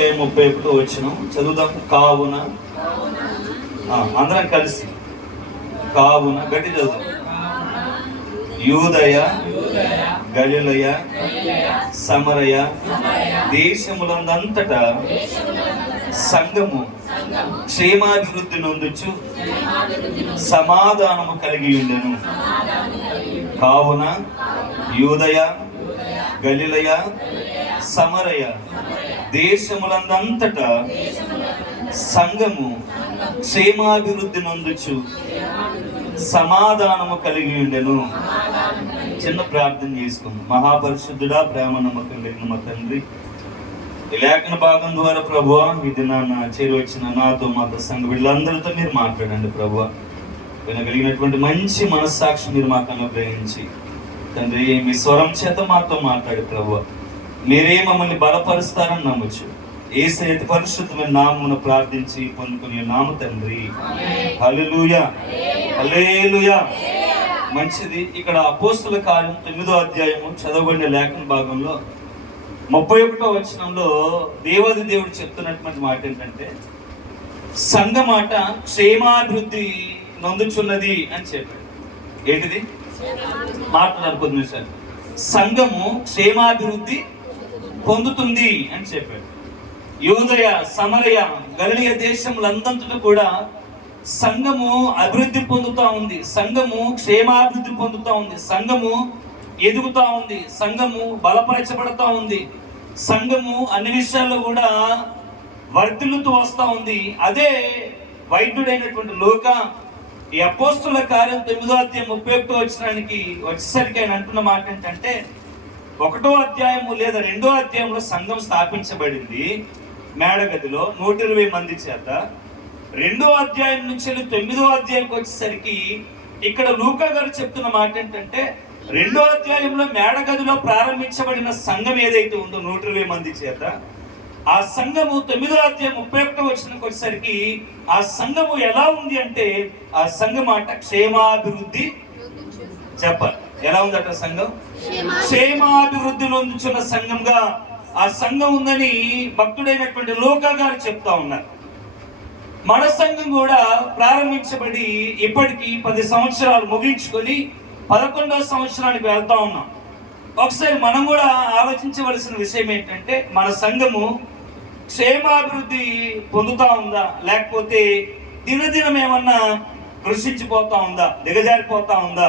31 వచనం చదువుదాం. కావున అందరం కలిసి కావున గట్టి చదువుదాం. యూదయ, గలిలయ, సమరయ దేశములందంతటా సంఘము క్షేమాభివృద్ధి నొందుచు సమాధానము కలిగి ఉండెను. కావున యూదయ, గలిలయ, సమరయ దేశములందంతటా సంఘము క్షేమాభివృద్ధి నొందుచు సమాధానము కలిగి ఉండెను. చిన్న ప్రార్థన చేసుకుందాం. మహాపరిశుద్ధుడా, ప్రేమ నమ్మకం కలిగిన మా తండ్రి, ఈ లేఖన భాగం ద్వారా ప్రభువా ఇది చేరి వచ్చిన నాతో మాతో సంఘ వీళ్ళందరితో మీరు మాట్లాడండి ప్రభువా. వినగలిగినటువంటి మంచి మనస్సాక్షి మీరు మాకు అనుగ్రహించి తండ్రి మీ స్వరం చేత మాతో మాట్లాడి ప్రభువా మీరే మమ్మల్ని బలపరుస్తారని నమ్మచ్చు. యేసయ్య పరిశుద్ధమైన నామమున ప్రార్థించి పొందుకునే నామ తండ్రి. హల్లెలూయా, హల్లెలూయా. మంచిది. ఇక్కడ అపోస్తుల కార్యం 9వ అధ్యాయము చదవబడిన లేఖన భాగంలో 31వ వచనంలో దేవాది దేవుడు చెప్తున్నటువంటి మాట ఏంటంటే సంఘమాట క్షేమాభివృద్ధి నొందుచున్నది అని చెప్పాడు. ఏంటిది మాట్లాడారు కొద్ది నిమిషాలు. సంఘము క్షేమాభివృద్ధి పొందుతుంది అని చెప్పాడు. యూదయ, సమరయ, గలిలయ దేశములందంతటా కూడా సంఘము అభివృద్ధి పొందుతా ఉంది. సంఘము క్షేమాభివృద్ధి పొందుతా ఉంది. సంఘము ఎదుగుతా ఉంది. సంఘము బలపరచబడతా ఉంది. సంఘము అన్ని విషయాల్లో కూడా వర్ధిల్లుతూ వస్తూ ఉంది. అదే వైద్యుడైనటువంటి లూకా ఈ అపోస్తుల కార్యం 9వ అధ్యాయం 31వ వచనానికి వచ్చేసరికి ఆయన అంటున్న మాట ఏంటంటే 1వ అధ్యాయము లేదా 2వ అధ్యాయంలో సంఘం స్థాపించబడింది మేడగదిలో 120 మంది చేత. 2వ అధ్యాయం నుంచి 9వ అధ్యాయంకి వచ్చేసరికి ఇక్కడ లూకా గారు చెప్తున్న మాట ఏంటంటే 2వ అధ్యాయంలో మేడగదిలో ప్రారంభించబడిన సంఘం ఏదైతే ఉందో 120 మంది చేత, ఆ సంఘము 9వ అధ్యాయం 31వ వచనానికి వచ్చేసరికి ఆ సంఘము ఎలా ఉంది అంటే ఆ సంఘం మాట క్షేమాభివృద్ధి చెప్పాలి. ఎలా ఉందట సంఘం? క్షేమాభివృద్ధి నొందుచున్న సంఘంగా ఆ సంఘం ఉందని భక్తుడైనటువంటి లూకా గారు చెప్తా ఉన్నారు. మన సంఘం కూడా ప్రారంభించబడి ఇప్పటికి 10 సంవత్సరాలు ముగించుకొని 11వ సంవత్సరానికి వెళ్తా ఉన్నాం. ఒకసారి మనం కూడా ఆలోచించవలసిన విషయం ఏంటంటే మన సంఘము క్షేమాభివృద్ధి పొందుతా ఉందా, లేకపోతే దినదినం ఏమన్నా కృషించిపోతా ఉందా, దిగజారిపోతా ఉందా?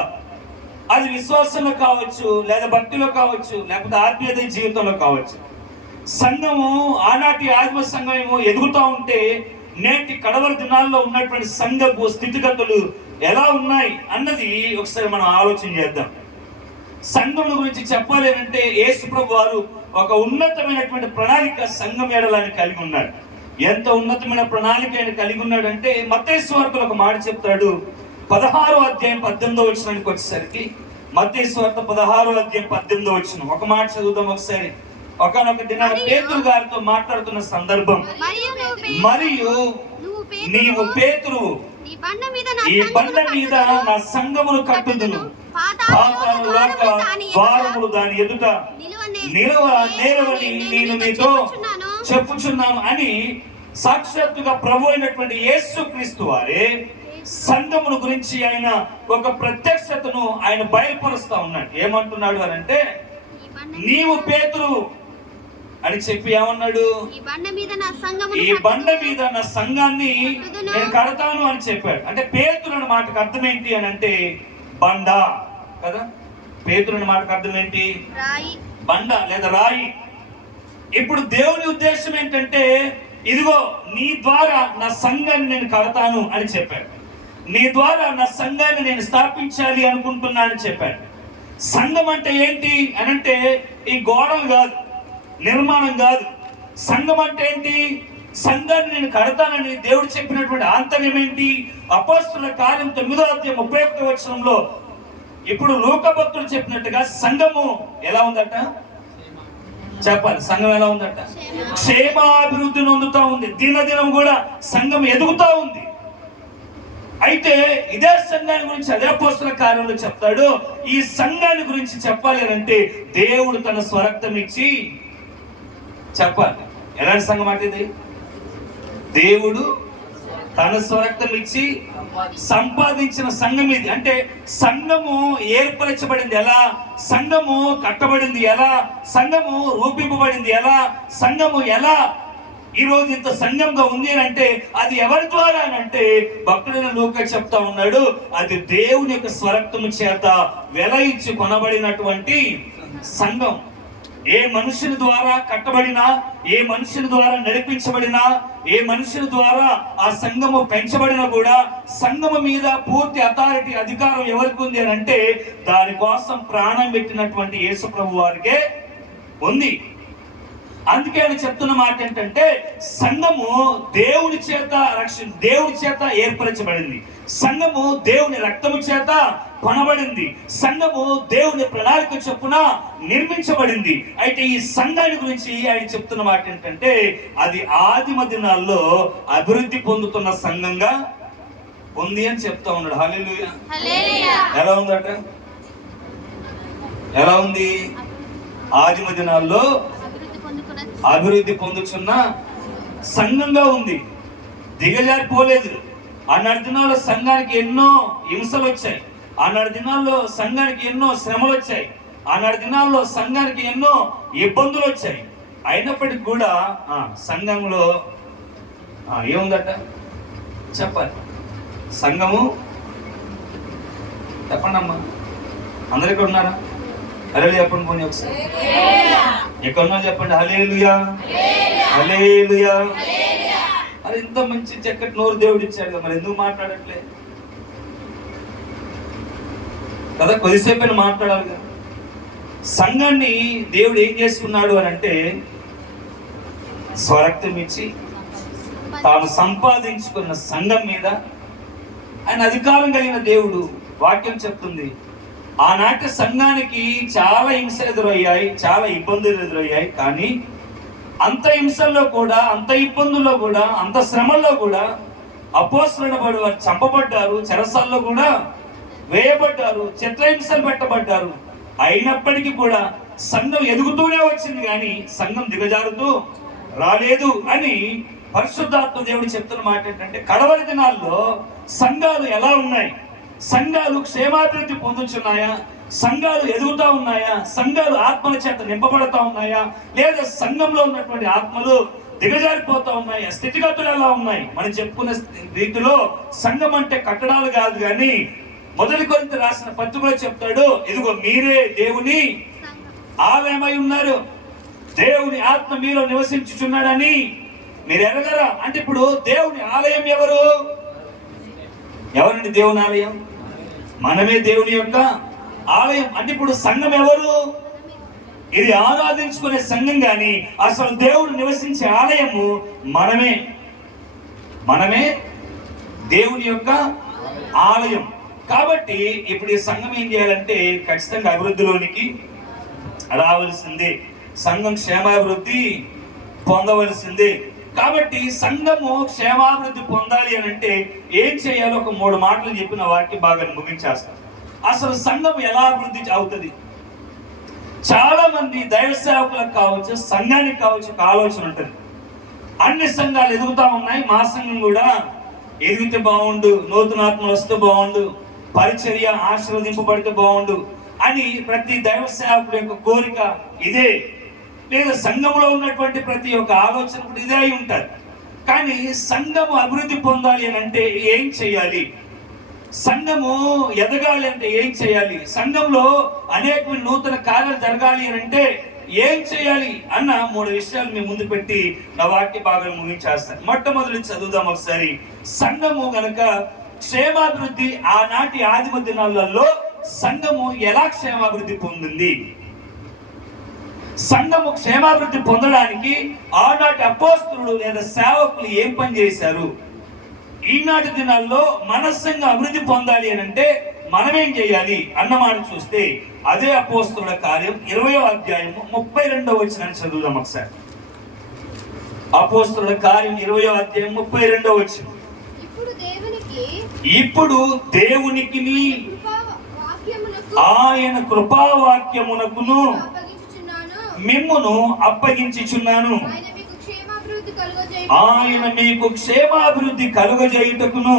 అది విశ్వాసంలో కావచ్చు, లేదా భక్తిలో కావచ్చు, లేకపోతే ఆత్మీయత జీవితంలో కావచ్చు. సంఘము ఆనాటి ఆత్మ సంఘం ఏమో ఎదుగుతూ ఉంటే నేటి కడవరి దినాల్లో ఉన్నటువంటి సంఘపు స్థితిగతులు ఎలా ఉన్నాయి అన్నది ఒకసారి మనం ఆలోచన చేద్దాం. సంఘం గురించి చెప్పాలి అంటే యేసు ప్రభు వారు ఒక ఉన్నతమైనటువంటి ప్రణాళిక సంఘం ఏడలని కలిగి ఉన్నాడు. ఎంత ఉన్నతమైన ప్రణాళిక ఆయన కలిగి ఉన్నాడు అంటే మత్తయి సువార్తలో ఒక మాట చెప్తాడు. 16వ అధ్యాయం 18వ వచనానికి వచ్చేసరికి మత్తయి సువార్త 16వ అధ్యాయం 18వ వచనం ఒక మాట చదువుదాం ఒకసారి. ఒకనొక దినాన పేతురు గారితో మాట్లాడుతున్న సందర్భం. మరియు నీవు పేతురు, ఈ బండ మీద నా సంఘమును కట్టుదును, పాతాళలోక ద్వారములు దాని ఎదుట నిలవని నేను నీతో చెప్పుచున్నాను అని సాక్షాత్తుగా ప్రభు అయినటువంటి యేసుక్రీస్తు వారే సంఘమును గురించి ఆయన ఒక ప్రత్యక్షతను ఆయన బయలుపరుస్తా ఉన్నాడు. ఏమంటున్నాడు అని అంటే నీవు పేతురు అని చెప్పి ఏమన్నాడు? ఈ బండ మీద నా సంఘాన్ని నేను కడతాను అని చెప్పాడు. అంటే పేతురు అన్న మాటకు అర్థం ఏంటి అని అంటే బండ కదా. పేతురు అన్న మాటకు అర్థం ఏంటి? బండ లేదా రాయి. ఇప్పుడు దేవుని ఉద్దేశం ఏంటంటే ఇదిగో నీ ద్వారా నా సంఘాన్ని నేను కడతాను అని చెప్పాడు. నీ ద్వారా నా సంఘాన్ని నేను స్థాపించాలి అనుకుంటున్నానని చెప్పాడు. సంఘం అంటే ఏంటి అని అంటే ఈ గోడలు కాదు, నిర్మాణం కాదు. సంఘం అంటే ఏంటి? సంఘాన్ని నేను కడతానని దేవుడు చెప్పినటువంటి ఆంతర్యం ఏంటి? అపోస్తుల కార్యం 9వ అధ్యాయం 31వ వచనంలో ఇప్పుడు లూకా భక్తుడు చెప్పినట్టుగా సంఘము ఎలా ఉందట చెప్పాలి. సంఘం ఎలా ఉందట? క్షేమాభివృద్ధి నొందుతా ఉంది. దినదినం కూడా సంఘం ఎదుగుతా ఉంది. అయితే ఇదే సంఘాన్ని గురించి అదే అపోస్తల కార్యంలో చెప్తాడు. ఈ సంఘాన్ని గురించి చెప్పాలి అంటే దేవుడు తన స్వరక్తం ఇచ్చి చెప్పాలి. ఎలాంటి సంఘం అంటే ఇది? దేవుడు తన స్వరక్తం ఇచ్చి సంపాదించిన సంఘం ఇది. అంటే సంఘము ఏర్పరచబడింది ఎలా, సంఘము కట్టబడింది ఎలా, సంఘము రూపింపబడింది ఎలా, సంఘము ఎలా ఈరోజు ఇంత సంఘంగా ఉంది అని అంటే అది ఎవరి ద్వారా అని అంటే భక్తుడైన లూకా చెప్తా ఉన్నాడు, అది దేవుని యొక్క స్వరక్తము చేత వెల ఇచ్చి కొనబడినటువంటి సంఘం. ఏ మనుషుని ద్వారా కట్టబడినా, ఏ మనుషుని ద్వారా నడిపించబడినా, ఏ మనుషుని ద్వారా ఆ సంఘము పెంచబడినా కూడా సంఘము మీద పూర్తి అథారిటీ, అధికారం ఎవరికి ఉంది అని అంటే దానికోసం ప్రాణం పెట్టినటువంటి యేసు ప్రభు వారికే ఉంది. అందుకే ఆయన చెప్తున్న మాట ఏంటంటే సంఘము దేవుడి చేత ఏర్పరచబడింది, సంఘము దేవుని రక్తము చేత కొనబడింది, సంఘము దేవుని ప్రణాళిక చొప్పున నిర్మించబడింది. అయితే ఈ సంఘాన్ని గురించి ఆయన చెప్తున్న మాట ఏంటంటే అది ఆదిమ దినాల్లో అభివృద్ధి పొందుతున్న సంఘంగా ఉంది అని చెప్తా ఉన్నాడు. హల్లెలూయా. ఎలా ఉందట? ఎలా ఉంది? ఆదిమ దినాల్లో అభివృద్ధి పొందుతున్న సంఘంగా ఉంది, దిగజారిపోలేదు. ఆనాటి దినాల్లో సంఘానికి ఎన్నో హింసలు వచ్చాయి, ఆనాటి దినాల్లో సంఘానికి ఎన్నో శ్రమలు వచ్చాయి, ఆనాటి దినాల్లో సంఘానికి ఎన్నో ఇబ్బందులు వచ్చాయి. అయినప్పటికీ కూడా సంఘంలో ఏముందట చెప్పాలి. సంఘము చెప్పండి అమ్మా, అందరు ఇక్కడ ఉన్నారా? హల్లెలూయా చెప్పండి పోనీ ఒకసారి. ఎక్కడున్నా చెప్పండి హల్లెలూయా, హల్లెలూయా. మరి ఇంత మంచి చక్కటి నోరు దేవుడు ఇచ్చాడు, మరి ఎందుకు మాట్లాడట్లే కదా? కొద్దిసేపు మాట్లాడాలి కదా. సంఘాన్ని దేవుడు ఏం చేసుకున్నాడు అని అంటే స్వరక్తం ఇచ్చి తాను సంపాదించుకున్న సంఘం మీద ఆయన అధికారం కలిగిన దేవుడు. వాక్యం చెప్తుంది ఆనాటి సంఘానికి చాలా హింసలు ఎదురయ్యాయి, చాలా ఇబ్బందులు ఎదురయ్యాయి. కానీ అంత హింసల్లో కూడా, అంత ఇబ్బందుల్లో కూడా, అంత శ్రమల్లో కూడా అపోస్తలులైన వారు చంపబడ్డారు, చెరసాల్లో కూడా వేయబడ్డారు, చిత్రహింసలు పెట్టబడ్డారు. అయినప్పటికీ కూడా సంఘం ఎదుగుతూనే వచ్చింది కానీ సంఘం దిగజారుతూ రాలేదు అని పరిశుద్ధాత్మ దేవుడు చెప్తున్న మాట ఏంటంటే కడవరి దినాల్లో సంఘాలు ఎలా ఉన్నాయి, సంఘాలు క్షేమాభివృద్ధి పొందుతున్నాయా, సంఘాలు ఎదుగుతా ఉన్నాయా, సంఘాలు ఆత్మల చేత నింపబడతా ఉన్నాయా, లేదా సంఘంలో ఉన్నటువంటి ఆత్మలు దిగజారిపోతా ఉన్నాయా, స్థితిగతులు ఎలా ఉన్నాయి? మనం చెప్పుకునే రీతిలో సంఘం అంటే కట్టడాలు కాదు కానీ మొదటి కొరింథీ రాసిన పత్రికలో చెప్తాడు, ఇదిగో మీరే దేవుని ఆలయమై ఉన్నారు, దేవుని ఆత్మ మీలో నివసించుచున్నాడని మీరు ఎరగరా అంటే ఇప్పుడు దేవుని ఆలయం ఎవరు? ఎవరండి దేవుని ఆలయం? మనమే దేవుని యొక్క ఆలయం. అంటే ఇప్పుడు సంఘం ఎవరు? ఇది ఆరాధించుకునే సంఘం కానీ అసలు దేవుడు నివసించే ఆలయము మనమే దేవుని యొక్క ఆలయం. కాబట్టి ఇప్పుడు ఈ సంఘం ఏం చేయాలంటే ఖచ్చితంగా అభివృద్ధిలోనికి రావాల్సిందే, సంఘం క్షేమాభివృద్ధి పొందవలసిందే. కాబట్టి సంఘము క్షేమాభివృద్ధి పొందాలి అని అంటే ఏం చేయాలో ఒక 3 మాటలు చెప్పిన వాక్య భాగాన్ని ముగించేస్తాం. అసలు సంఘం ఎలా అభివృద్ధి అవుతుంది? చాలా మంది దైవ సేవకులకు కావచ్చు, సంఘానికి కావచ్చు ఒక ఆలోచన ఉంటుంది, అన్ని సంఘాలు ఎదుగుతా ఉన్నాయి, మా సంఘం కూడా ఎదిగితే బాగుండు, నూతనాత్మ వస్తే బాగుండు, పరిచర్య ఆశీర్వదింపబడితే బాగుండు అని ప్రతి దైవ సేవకుడు యొక్క కోరిక ఇదే. లేదా సంఘంలో ఉన్నటువంటి ప్రతి ఒక్క ఆలోచన కూడా ఇదే అయి ఉంటుంది. కానీ సంఘము అభివృద్ధి పొందాలి అని అంటే ఏం చేయాలి, సంఘము ఎదగాలి అంటే ఏం చేయాలి, సంఘంలో అనేకమైన నూతన కార్యాలు జరగాలి అని అంటే ఏం చేయాలి అన్న 3 విషయాలు మీ ముందు పెట్టి నా వాక్య భాగాలు ముగించేస్తాను. మొట్టమొదటి చదువుదాం ఒకసారి. సంఘము గనక క్షేమాభివృద్ధి ఆనాటి ఆదిమ దినాలలో సంఘము ఎలా క్షేమాభివృద్ధి పొందింది? సంఘము క్షేమాభివృద్ధి పొందడానికి ఆనాటి అపోస్తలులు లేదా సేవకులు ఏం పని చేశారు? ఈనాటి దినాల్లో మన సంఘం అభివృద్ధి పొందాలి అని అంటే మనం ఏం చేయాలి అన్నమాట చూస్తే అదే అపోస్తలుల కార్యం 20వ అధ్యాయము 32వ వచనాన్ని చదువుదాం ఒకసారి. అపోస్తలుల కార్యం 20వ అధ్యాయం 32వ వచనం. ఇప్పుడు దేవునికి ఆయన కృపావాక్యమునకును మిమ్మును అప్పగించుచున్నాను, ఆయన మీకు క్షేమాభివృద్ధి కలుగజేయుటకును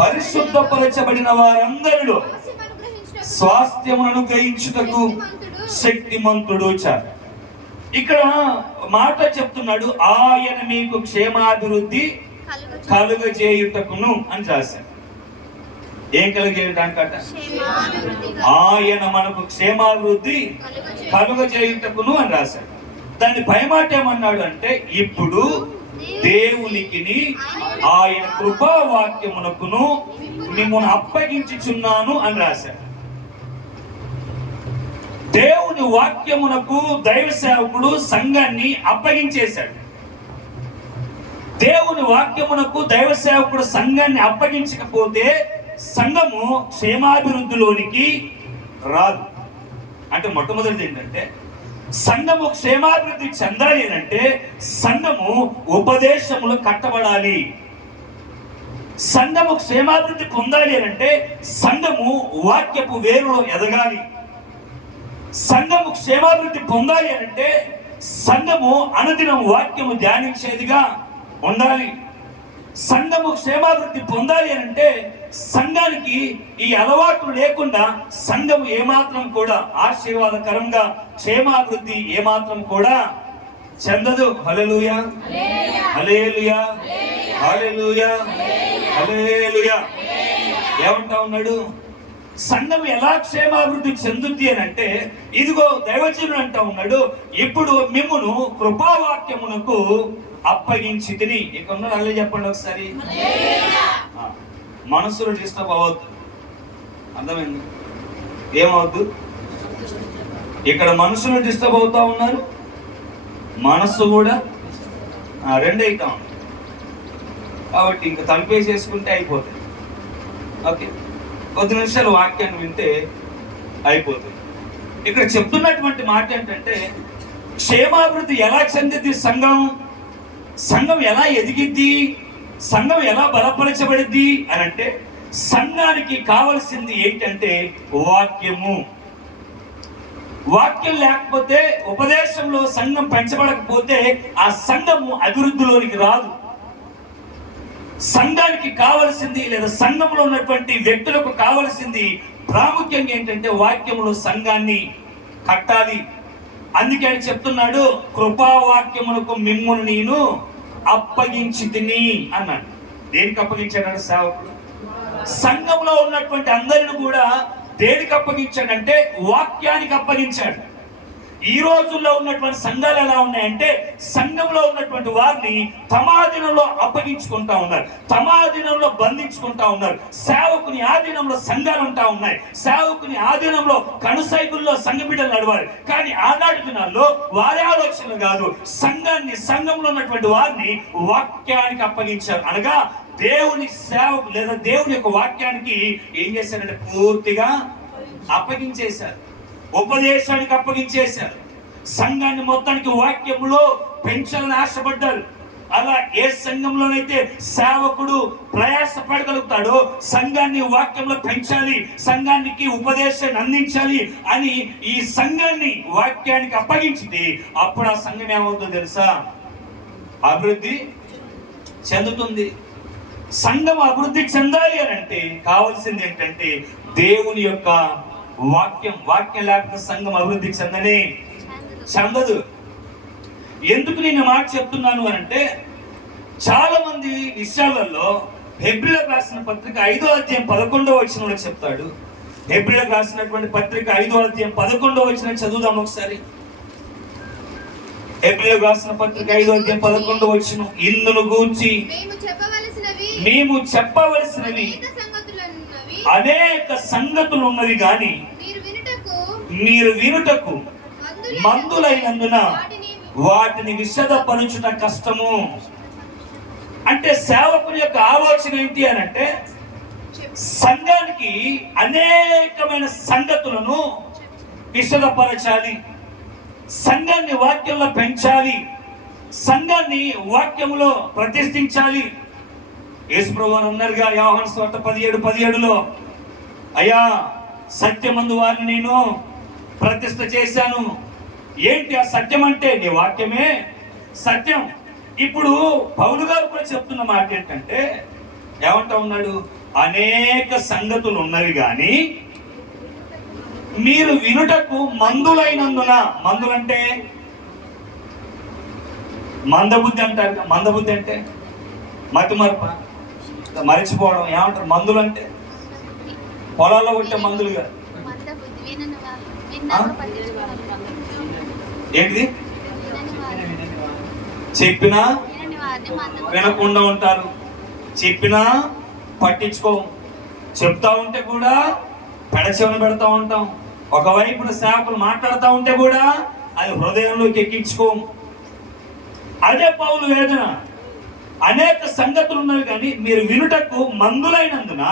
పరిశుద్ధపరచబడిన వారందరిలో స్వాస్థ్యమును అనుగ్రహించుటకు శక్తిమంతుడు. ఇక్కడ మాట చెప్తున్నాడు, ఆయన మీకు క్షేమాభివృద్ధి కలుగజేయుటకును అని రాశాడు. ఏం కలుగజేయడానికట? ఆయన మనకు క్షేమాభివృద్ధి కలుగజేయుటకును అని రాశాడు. దాని పైమాట ఏమన్నాడు అంటే, ఇప్పుడు దేవునికి ఆయన కృపావాక్యమునకును మిమ్మల్ని అప్పగించుచున్నాను అని రాశాడు. దేవుని వాక్యమునకు దైవ సేవకుడు సంఘాన్ని అప్పగించేశాడు. దేవుని వాక్యమునకు దైవ సేవకుడు సంఘాన్ని అప్పగించకపోతే సంఘము క్షేమాభివృద్ధిలోనికి రాదు. అంటే మొట్టమొదటిది ఏంటంటే, సంఘము క్షేమాభివృద్ధి చెందాలి అంటే సంఘము ఉపదేశములు కట్టబడాలి. సంఘము క్షేమాభివృద్ధి పొందాలి అంటే సంఘము వాక్యపు వేరులో ఎదగాలి. సంఘము క్షేమాభివృద్ధి పొందాలి అంటే సంఘము అనుదినం వాక్యము ధ్యానించేదిగా ఉండాలి. సంఘము క్షేమాభివృద్ధి పొందాలి అంటే సంఘానికి ఈ అలవాట్లు లేకుండా సంఘము ఏమాత్రం కూడా ఆశీర్వాదకరంగా క్షేమాభివృద్ధి ఏమాత్రం కూడా చెందదు. హల్లెలూయా, హల్లెలూయా, హల్లెలూయా, హల్లెలూయా. ఏమంటా ఉన్నాడు? సంఘం ఎలా క్షేమాభివృద్ధి చెందుద్ది అని అంటే, ఇదిగో దైవజనుడు అంటా ఉన్నాడు, ఇప్పుడు మిమ్మును కృపావాక్యమునకు అప్పగించి తిని. ఇక్కడ ఉన్న అల్లే చెప్పండి ఒకసారి. మనసులో డిస్టర్బ్ అవ్వద్దు. అర్థమైంది? ఏమవద్దు. ఇక్కడ మనుషులు డిస్టర్బ్ అవుతా ఉన్నారు, మనస్సు కూడా రెండు అవుతా ఉంది. కాబట్టి ఇంకా తలిపేసేసుకుంటే అయిపోతుంది. ఓకే, కొద్ది నిమిషాలు వాక్యాన్ని వింటే అయిపోతుంది. ఇక్కడ చెప్తున్నటువంటి మాట ఏంటంటే, క్షేమాభివృద్ధి ఎలా చెందిద్ది సంఘం, సంఘం ఎలా ఎదిగిద్ది, సంఘం ఎలా బలపరచబడిద్ది అని అంటే, సంఘానికి కావలసింది ఏంటంటే వాక్యము. వాక్యం లేకపోతే, ఉపదేశంలో సంఘం పెంచబడకపోతే ఆ సంఘము అభివృద్ధిలోనికి రాదు. సంఘానికి కావలసింది, లేదా సంఘంలో ఉన్నటువంటి వ్యక్తులకు కావలసింది ప్రాముఖ్యంగా ఏంటంటే వాక్యములో సంఘాన్ని కట్టాలి. అందుకే ఆయన చెప్తున్నాడు, కృపావాక్యమునకు మిమ్మును నేను అప్పగించి తిని అన్నాడు. దేనికి అప్పగించాడు సేవకుడు? సంఘంలో ఉన్నటువంటి అందరిని కూడా దేనికి అప్పగించాడంటే వాక్యానికి అప్పగించాడు. ఈ రోజుల్లో ఉన్నటువంటి సంఘాలు ఎలా ఉన్నాయంటే, సంఘంలో ఉన్నటువంటి వారిని తమాధీనంలో అప్పగించుకుంటా ఉన్నారు, తమాధీనంలో బంధించుకుంటా ఉన్నారు. సేవకుని ఆధీనంలో సంఘాలు ఉంటా ఉన్నాయి, సేవకుని ఆధీనంలో కనుసైగుల్లో సంఘ బిడ్డలు నడవాలి. కానీ ఆనాటి దినాల్లో వారి ఆలోచనలు కాదు, సంఘాన్ని, సంఘంలో ఉన్నటువంటి వారిని వాక్యానికి అప్పగించారు. అనగా దేవుని సేవకు లేదా దేవుని యొక్క వాక్యానికి ఏం చేశారంటే పూర్తిగా అప్పగించేశారు, ఉపదేశానికి అప్పగించేశారు. సంఘాన్ని మొత్తానికి వాక్యంలో పెంచాలని ఆశపడ్డారు. అలా ఏ సంఘంలోనైతే సేవకుడు ప్రయాసపడగలుగుతాడో సంఘాన్ని వాక్యంలో పెంచాలి, సంఘానికి ఉపదేశాన్ని అందించాలి అని ఈ సంఘాన్ని వాక్యానికి అప్పగించింది. అప్పుడు ఆ సంఘం ఏమవుతుందో తెలుసా? అభివృద్ధి చెందుతుంది. సంఘం అభివృద్ధి చెందాలి అని అంటే కావాల్సింది ఏంటంటే దేవుని యొక్క వాక్యం. వాక్యం లేకపోతే సంఘం అభివృద్ధి చెందదు. ఎందుకు నేను మాట చెప్తున్నాను అని అంటే, చాలా మంది విషయాలలో హెబ్రీయులకు రాసిన పత్రిక 5వ అధ్యాయం 11వ వచనంలో చెప్తాడు. హెబ్రీయులకు రాసినటువంటి పత్రిక 5వ అధ్యాయం 11వ వచనం చదువుదాం ఒకసారి. హెబ్రీయులకు రాసిన పత్రిక 5వ అధ్యాయం 11వ వచనం, ఇందును గూర్చి మేము చెప్పవలసినవి అనేక సంగతులు ఉన్నవి గాని మీరు వినుటకు మందులైనందున వాటిని విశదపరచుట కష్టము. అంటే సేవకుని యొక్క ఆలోచన ఏంటి అని అంటే, సంఘానికి అనేకమైన సంగతులను విశదపరచాలి, సంఘాన్ని వాక్యంలో పెంచాలి, సంఘాన్ని వాక్యములో ప్రతిష్ఠించాలి. యేసుప్రభువు అన్నారుగా యోహాను సువార్త 17:17లో, అయ్యా సత్యమందు వారిని నేను ప్రతిష్ఠ చేశాను. ఏంటి ఆ సత్యం అంటే? నీ వాక్యమే. సత్యం. ఇప్పుడు పౌలు గారు కూడా చెప్తున్న మాట ఏంటంటే ఏమంటా ఉన్నాడు, అనేక సంగతులు ఉన్నవి కానీ మీరు వినుటకు మందులైనందున, మందులంటే మందబుద్ధి అంటారు. మందబుద్ధి అంటే మతిమరప, మరిచిపోవడం. ఏమంటారు మందులు అంటే? పొలాల్లో కొట్టే మందులు కాదు. ఏంటిది? చెప్పినా వినకుండా ఉంటారు, చెప్పినా పట్టించుకో, చెప్తా ఉంటే కూడా పెడచెవిన పెడతా ఉంటాం. ఒకవైపున సేవకులు మాట్లాడుతూ ఉంటే కూడా అది హృదయంలోకి ఎక్కించుకో. అదే పౌలు వేదన. అనేక సంగతులు ఉన్నవి కానీ మీరు వినుటకు మందులైనందున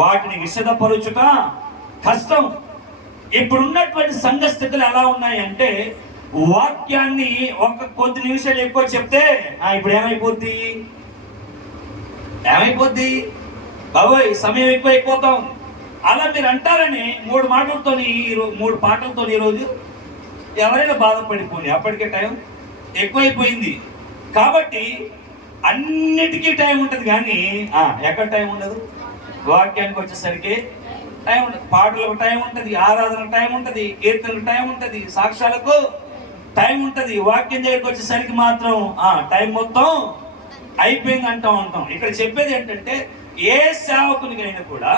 వాటిని విశదపరుచుట కష్టం. ఇప్పుడున్నటువంటి సంఘ స్థితులు ఎలా ఉన్నాయంటే, వాక్యాన్ని ఒక కొద్ది నిమిషాలు ఎక్కువ చెప్తే ఇప్పుడు ఏమైపోద్ది బాబోయ్ సమయం ఎక్కువైపోతాం. అలా మీరు అంటారని 3 మాటలతో 3 పాటలతో ఈరోజు ఎవరైనా బాధపడిపోయి అప్పటికే టైం ఎక్కువైపోయింది. కాబట్టి అన్నిటికీ టైం ఉంటుంది కానీ ఎక్కడ టైం ఉండదు. వాక్యానికి వచ్చేసరికి టైం ఉంటుంది, పాటలకు టైం ఉంటుంది, ఆరాధనకు టైం ఉంటుంది, కీర్తనకు టైం ఉంటుంది, సాక్ష్యాలకు టైం ఉంటుంది. వాక్యం దగ్గరికి వచ్చేసరికి మాత్రం టైం మొత్తం అయిపోయింది అంటూ ఉంటాం. ఇక్కడ చెప్పేది ఏంటంటే, ఏ సేవకునికైనా కూడా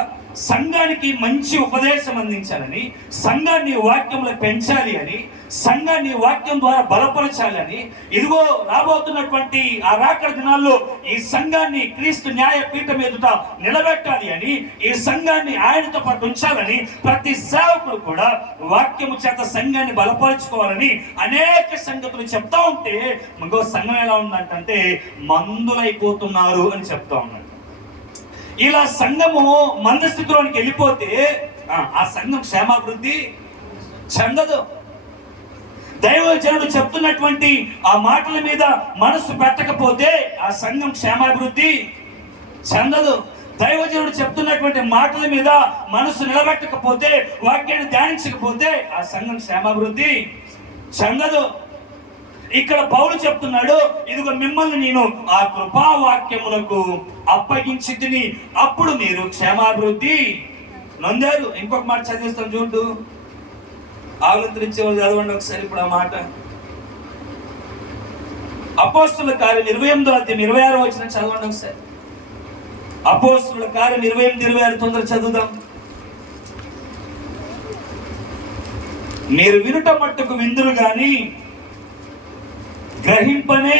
సంఘానికి మంచి ఉపదేశం అందించాలని, సంఘాన్ని వాక్యంలో పెంచాలి అని, సంఘాన్ని వాక్యం ద్వారా బలపరచాలి అని, ఇదిగో రాబోతున్నటువంటి ఆ రాకడ దినాల్లో ఈ సంఘాన్ని క్రీస్తు న్యాయపీఠం ఎదుట నిలబెట్టాలి అని, ఈ సంఘాన్ని ఆయనతో పాటు ఉంచాలని ప్రతి సేవకుడు కూడా వాక్యము చేత సంఘాన్ని బలపరచుకోవాలని అనేక సంగతులు చెప్తా ఉంటే, ఇంకో సంఘం ఎలా ఉందంటే మందులైపోతున్నారు అని చెప్తా ఉన్నాడు. ఇలా సంఘము మందస్థితిలోనికి వెళ్ళిపోతే ఆ సంఘం క్షేమాభివృద్ధి చెందదు. దైవజనుడు చెప్తున్నటువంటి ఆ మాటల మీద మనసు పెట్టకపోతే ఆ సంఘం క్షేమాభివృద్ధి చెందదు. దైవజనుడు చెప్తున్నటువంటి మాటల మీద మనసు నిలబెట్టకపోతే, వాక్యాన్ని ధ్యానించకపోతే ఆ సంఘం క్షేమాభివృద్ధి చెందదు. ఇక్కడ పౌలు చెప్తున్నాడు, ఇదిగో మిమ్మల్ని నేను ఆ కృపావాక్యములకు అప్పగించి తిని అప్పుడు మీరు క్షేమాభివృద్ధి నొందారు. ఇంకొక మాట చదివిస్తాం చూడు, ఆలోచించే వాళ్ళు చదవండి ఒకసారి ఇప్పుడు ఆ మాట. అపోస్తుల కార్యం 28వ అధ్యాయం 26వ వచనం చదవండి ఒకసారి. అపోస్తుల కార్యం 28-26 తొందర చదువుదాం. మీరు వినుట మట్టుకు విందురు గాని గ్రహింపరు,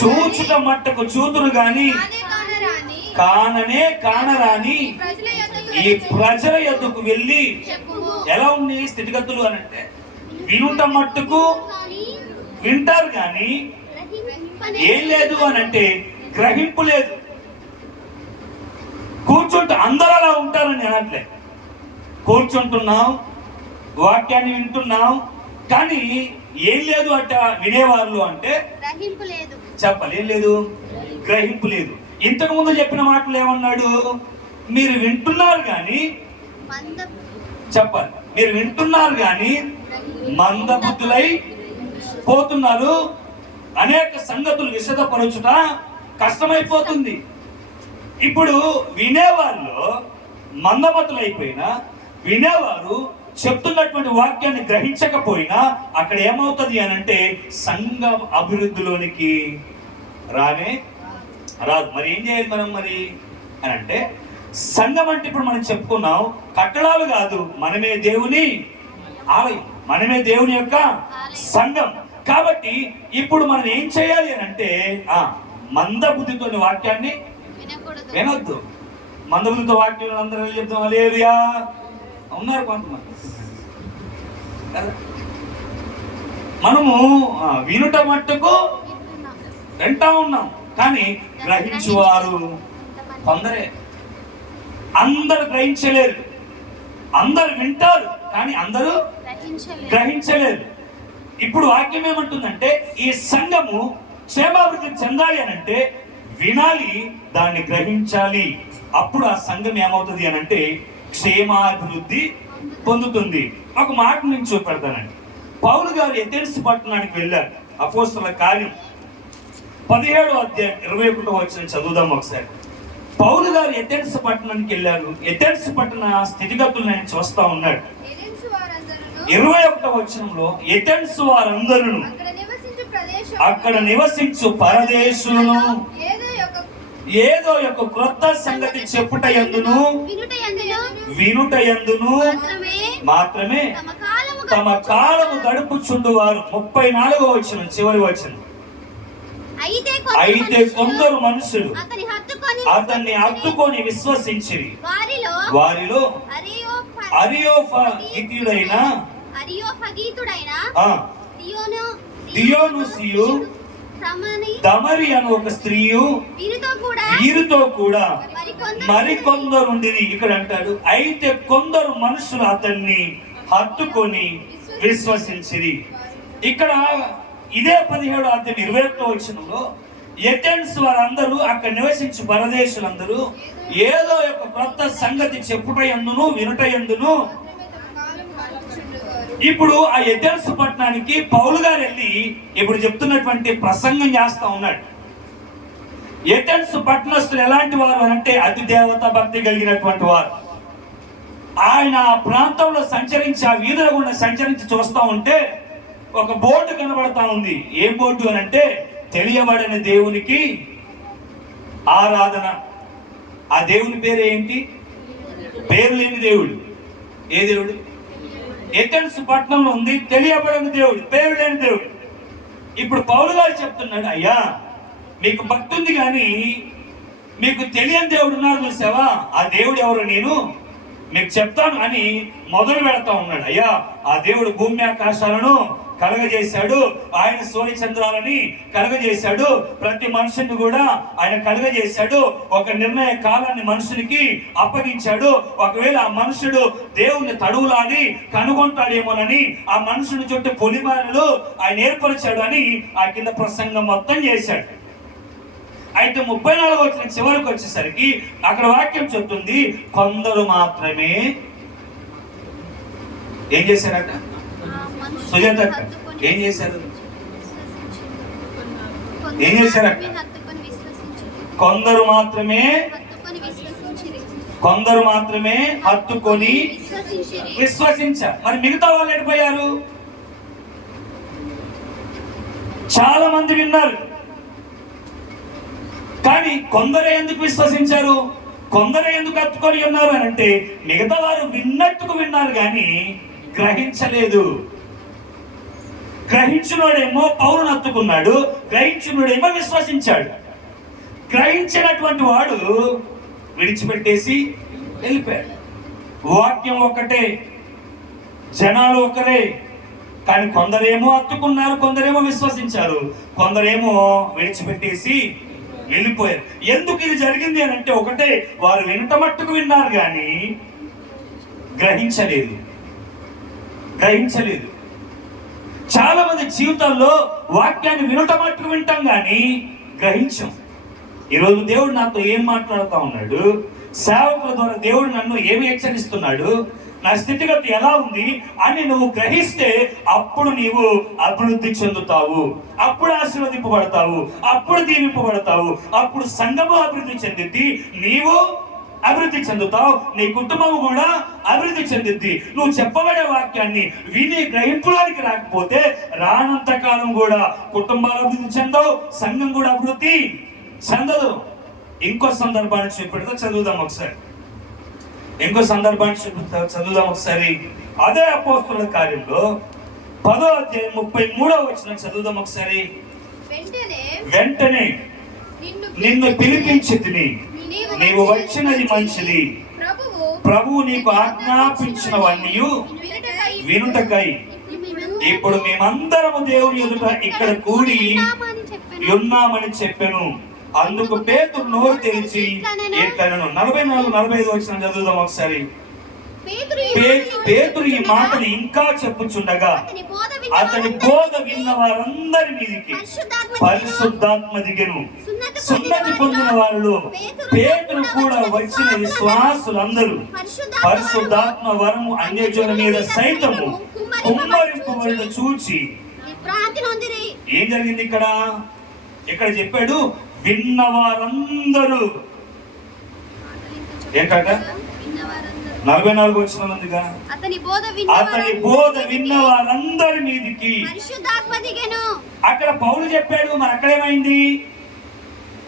చూచుట మట్టుకు చూతురు గాని కానరాని ఈ ప్రజల యొద్దకు వెళ్ళి. ఎలా ఉంది స్థితిగతులు అని అంటే, వినుట మట్టుకు వింటారు కానీ ఏం లేదు అని అంటే గ్రహింపు లేదు. కూర్చుంటే అందరూ అలా ఉంటారని అనట్లే. కూర్చుంటున్నాం, వాక్యాన్ని వింటున్నాం, కానీ ఏం లేదు అంట వినేవాళ్ళు అంటే చెప్పాలి. ఏం లేదు, గ్రహింపు లేదు. ఇంతకు ముందు చెప్పిన మాటలు ఏమన్నాడు, మీరు వింటున్నారు కానీ చెప్పాలి, మీరు వింటున్నారు కానీ మందబుద్ధులై పోతున్నారు. అనేక సంగతులు విశదపరచుట కష్టమైపోతుంది. ఇప్పుడు వినేవాళ్ళు మందమతులైపోయినా, వినేవారు చెప్తున్నటువంటి వాక్యాన్ని గ్రహించకపోయినా అక్కడ ఏమవుతుంది అని అంటే సంఘ అభివృద్ధిలోనికి రాదు. మరి ఏం చేయాలి మనం మరి అని అంటే, సంఘం అంటే ఇప్పుడు మనం చెప్పుకున్నాం కట్టడాలు కాదు, మనమే దేవుని ఆలయం, మనమే దేవుని యొక్క సంఘం. కాబట్టి ఇప్పుడు మనం ఏం చేయాలి అని అంటే మందబుద్ధితోని వాక్యాన్ని వినొద్దు. మందబుద్ధితో వాక్యం అందరూ చెప్తాం హల్లెలూయా ఉన్నారు కొంతమంది కదా. మనము వినుట మట్టుకు వింటా ఉన్నాం కానీ గ్రహించువారు కొందరే. అందరు గ్రహించలేరు. అందరు వింటారు కానీ అందరూ గ్రహించలేరు. ఇప్పుడు వాక్యం ఏమంటుందంటే, ఈ సంఘము క్షేమాభివృద్ధి చెందాలి అని అంటే వినాలి, దాన్ని గ్రహించాలి. అప్పుడు ఆ సంఘం ఏమవుతుంది అని అంటే క్షేమాభివృద్ధి పొందుతుంది. ఒక మాట నేను చూపెడతానండి. పౌలు గారు ఎథెన్స్ పట్టణానికి వెళ్ళారు. అపోస్తలుల కార్యం 17వ అధ్యాయం 21వ వచనం చదువుదాం ఒకసారి. పౌలు గారు ఎథెన్స్ పట్టణానికి వెళ్ళారు. ఎథెన్స్ పట్టణ స్థితిగతులు నేను చూస్తా ఉన్నాడు. 21వ వచనంలో ఎథెన్స్ వారందరూ అక్కడ నివసించు పరదేశులను ఏదో ఒక క్రొత్త సంగతి చెప్పుట యందును వినుట మాత్రమే తమ కాలము గడుపుచుండువారు. 34వ వచనం చివరి వచనం. అయితే కొందరు మనుషులు అతన్ని హత్తుకొని విశ్వసించిరి. వారిలో అరియోఫాగితుడైన దియోనుసియు దమరి అను ఒక స్త్రీయు వీరితో కూడా మరికొందరుండిరి. ఇక్కడ అంటాడు, అయితే కొందరు మనుషులు అతన్ని హత్తుకొని విశ్వసించిరి. ఇక్కడ ఇదే 17వ అధ్యాయం 21వ వచనంలో ఎథెన్స్ వారందరూ అక్కడ నివసించు పరదేశులందరూ ఏదో ఒక కొత్త సంగతి చెప్పుట యందును వినుట యందును. ఇప్పుడు ఆ ఎథెన్స్ పట్టణానికి పౌలు గారు వెళ్ళి ఇప్పుడు చెప్తున్నటువంటి ప్రసంగం చేస్తా ఉన్నాడు. ఎథెన్స్ పట్టణస్థులు ఎలాంటి వారు అంటే అతి దేవత భక్తి కలిగినటువంటి వారు. ఆయన ఆ ప్రాంతంలో సంచరించి ఆ వీధుల గుండా సంచరించి చూస్తా ఉంటే ఒక బోర్డు కనబడతా ఉంది. ఏం బోర్డు అని అంటే తెలియబడిన దేవునికి ఆరాధన. ఆ దేవుని పేరు ఏంటి? పేరు లేని దేవుడు. ఏ దేవుడు? ఎథెన్స్ పట్టణంలో ఉంది తెలియబడిన దేవుడు, పేరు లేని దేవుడు. ఇప్పుడు పౌలు గారు చెప్తున్నాడు, అయ్యా మీకు భక్తి ఉంది కానీ మీకు తెలియని దేవుడు ఉన్నారు చూసావా, ఆ దేవుడు ఎవరు నేను మీకు చెప్తాను అని మొదలు పెడతా ఉన్నాడు. అయ్యా ఆ దేవుడు భూమి ఆకాశాలను కలగజేశాడు, ఆయన సూర్య చంద్రాలని కలగజేశాడు, ప్రతి మనుషుని కూడా ఆయన కలగజేశాడు, ఒక నిర్ణయ కాలాన్ని మనుషునికి అప్పగించాడు. ఒకవేళ ఆ మనుషుడు దేవుణ్ణి తడువులాడి కనుగొంటాడేమోనని ఆ మనుషుని చుట్టూ పొలిమారులు ఆయన ఏర్పరిచాడు అని ఆ కింద ప్రసంగం మొత్తం చేశాడు. అయితే 34వ వచనం చివరికి వచ్చేసరికి అక్కడ వాక్యం చెప్తుంది, కొందరు మాత్రమే ఏం చేశారట? సుజాత ఏం చేశారు? ఏం చేశారట? కొందరు మాత్రమే హత్తుకొని విశ్వసించారు. మరి మిగతా వాళ్ళు ఎడిపోయారు? చాలా మంది విన్నారు కానీ కొందరే ఎందుకు విశ్వసించారు, కొందరే ఎందుకు హత్తుకొని ఉన్నారు అని అంటే మిగతా వారు విన్నట్టుకు విన్నారు కానీ గ్రహించలేదు. గ్రహించినోడేమో పౌరుని హత్తుకున్నాడు, గ్రహించినోడేమో విశ్వసించాడు. గ్రహించినటువంటి వాడు విడిచిపెట్టేసి వెళ్ళిపోయాడు. వాక్యం ఒకటే, జనాలు ఒకరే, కానీ కొందరేమో హత్తుకున్నారు, కొందరేమో విశ్వసించారు, కొందరేమో విడిచిపెట్టేసి వెళ్ళిపోయారు. ఎందుకు ఇది జరిగింది అని అంటే ఒకటే, వారు వినట మట్టుకు విన్నారు కానీ గ్రహించలేదు. చాలా మంది జీవితాల్లో వాక్యాన్ని వినట మట్టుకు వింటాం కానీ గ్రహించం. ఈరోజు దేవుడు నాతో ఏం మాట్లాడుతూ ఉన్నాడు, సేవకుల ద్వారా దేవుడు నన్ను ఏమి హెచ్చరిస్తున్నాడు, నా స్థితిగతి ఎలా ఉంది అని నువ్వు గ్రహిస్తే అప్పుడు నీవు అభివృద్ధి చెందుతావు, అప్పుడు ఆశీర్వదింపబడతావు, అప్పుడు దీవింపబడతావు, అప్పుడు సంఘము అభివృద్ధి చెందిద్ది, నీవు అభివృద్ధి చెందుతావు, నీ కుటుంబం కూడా అభివృద్ధి చెందిద్ది. నువ్వు చెప్పబడే వాక్యాన్ని విని గ్రహింపులోనికి రాకపోతే రానంత కాలం కూడా కుటుంబాలు అభివృద్ధి చెందవు, సంఘం కూడా అభివృద్ధి చెందదు. ఇంకో సందర్భాన్ని చూపెడితే చదువుదాం ఒకసారి. అదే అపోస్తలుల కార్యంలో 10వ అధ్యాయం 33వ వచనం చదువుదాం ఒకసారి. వెంటనే నిన్ను పిలిపించితిని, నీవు వచ్చినది మంచిది, ప్రభువు నీకు ఆజ్ఞాపించినవన్నీ వినుటకై ఇప్పుడు మేమందరము దేవుని ఎదుట ఇక్కడ కూడి ఉన్నామని చెప్పెను. అందుకు పేతురు నోరు తెరిచి ఇట్లనెను. 44-45 వచనం చదువుదాం ఒకసారి. పేతురు ఈ మాటలు ఇంకా చెప్పుచుండగా అతని బోధ విన్న వారందరి మీదికి పరిశుద్ధాత్మ దిగెను. సున్నతి పొందిన వారిలో పేతురు కూడా వచ్చిన విశ్వాసులందరూ పరిశుద్ధాత్మ వరము అన్యజనుల మీద సైతము కుమ్మరింపబడిన చూచి ఏం జరిగింది ఇక్కడ? ఇక్కడ చెప్పాడు విన్నవారందరూ ఏంటంట 44 వచ్చిన ఉందిగా, అతని బోధ విన్న వారందరి మీదికి అక్కడ పౌలు చెప్పాడు. మరి అక్కడేమైంది?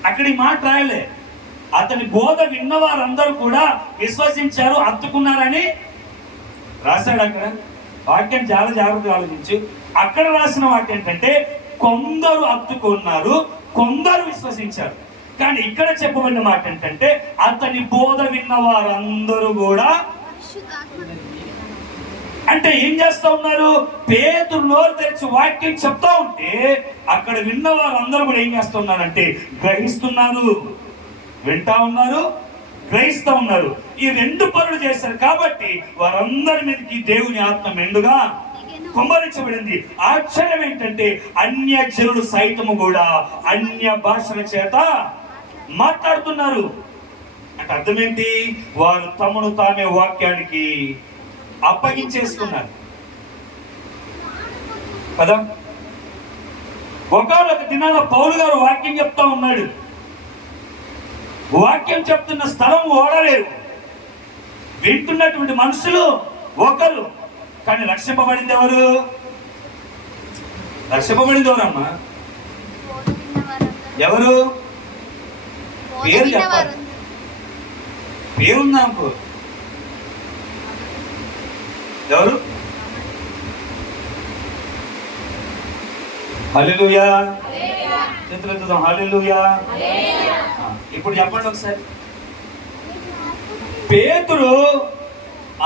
అక్కడ ఈ మాట రాయలే. అతని బోధ విన్న వారందరూ కూడా విశ్వసించారు, అత్తుకున్నారని రాశాడు. అక్కడ వాక్యం చాలా జాగ్రత్తగా ఆలోచించు. అక్కడ రాసిన వాక్యం ఏంటంటే కొందరు అత్తుకున్నారు, కొందరు విశ్వసించారు. కానీ ఇక్కడ చెప్పబడిన మాట ఏంటంటే అతని బోధ విన్న వారందరూ కూడా. అంటే ఏం చేస్తా ఉన్నారు? పేతురు నోరు తెరిచి వాక్యం చెప్తా ఉంటే అక్కడ విన్న వారందరూ కూడా ఏం చేస్తా ఉన్నారంటే గ్రహిస్తున్నారు, వింటా ఉన్నారు, గ్రహిస్తా ఉన్నారు. ఈ రెండు పనులు చేశారు కాబట్టి వారందరి మీదకి దేవుని ఆత్మ మెండుగా కుమ్మరించబడింది. ఆశ్చర్యం ఏంటంటే అన్య జనులు సైతము కూడా అన్య భాషల చేత మాట్లాడుతున్నారు. అంటే అర్థం ఏంటి? వారు తమను తామే వాక్యానికి అప్పగించేసుకున్నారు కదా. ఒకనొక దినాన పౌలు గారు వాక్యం చెప్తా ఉన్నాడు. వాక్యం చెప్తున్న స్థలం ఓడలేదు, వింటున్నటువంటి మనుషులు ఒకరు, కానీ రక్షింపబడింది ఎవరు? రక్షింపబడింది ఎవరమ్మా? ఎవరు? పేరు చెప్పాలి. పేరుందా? ఎవరు? హల్లెలూయా. చేతులు ఎత్తుదాం. హల్లెలూయా. ఇప్పుడు చెప్పండి ఒకసారి. పేతురు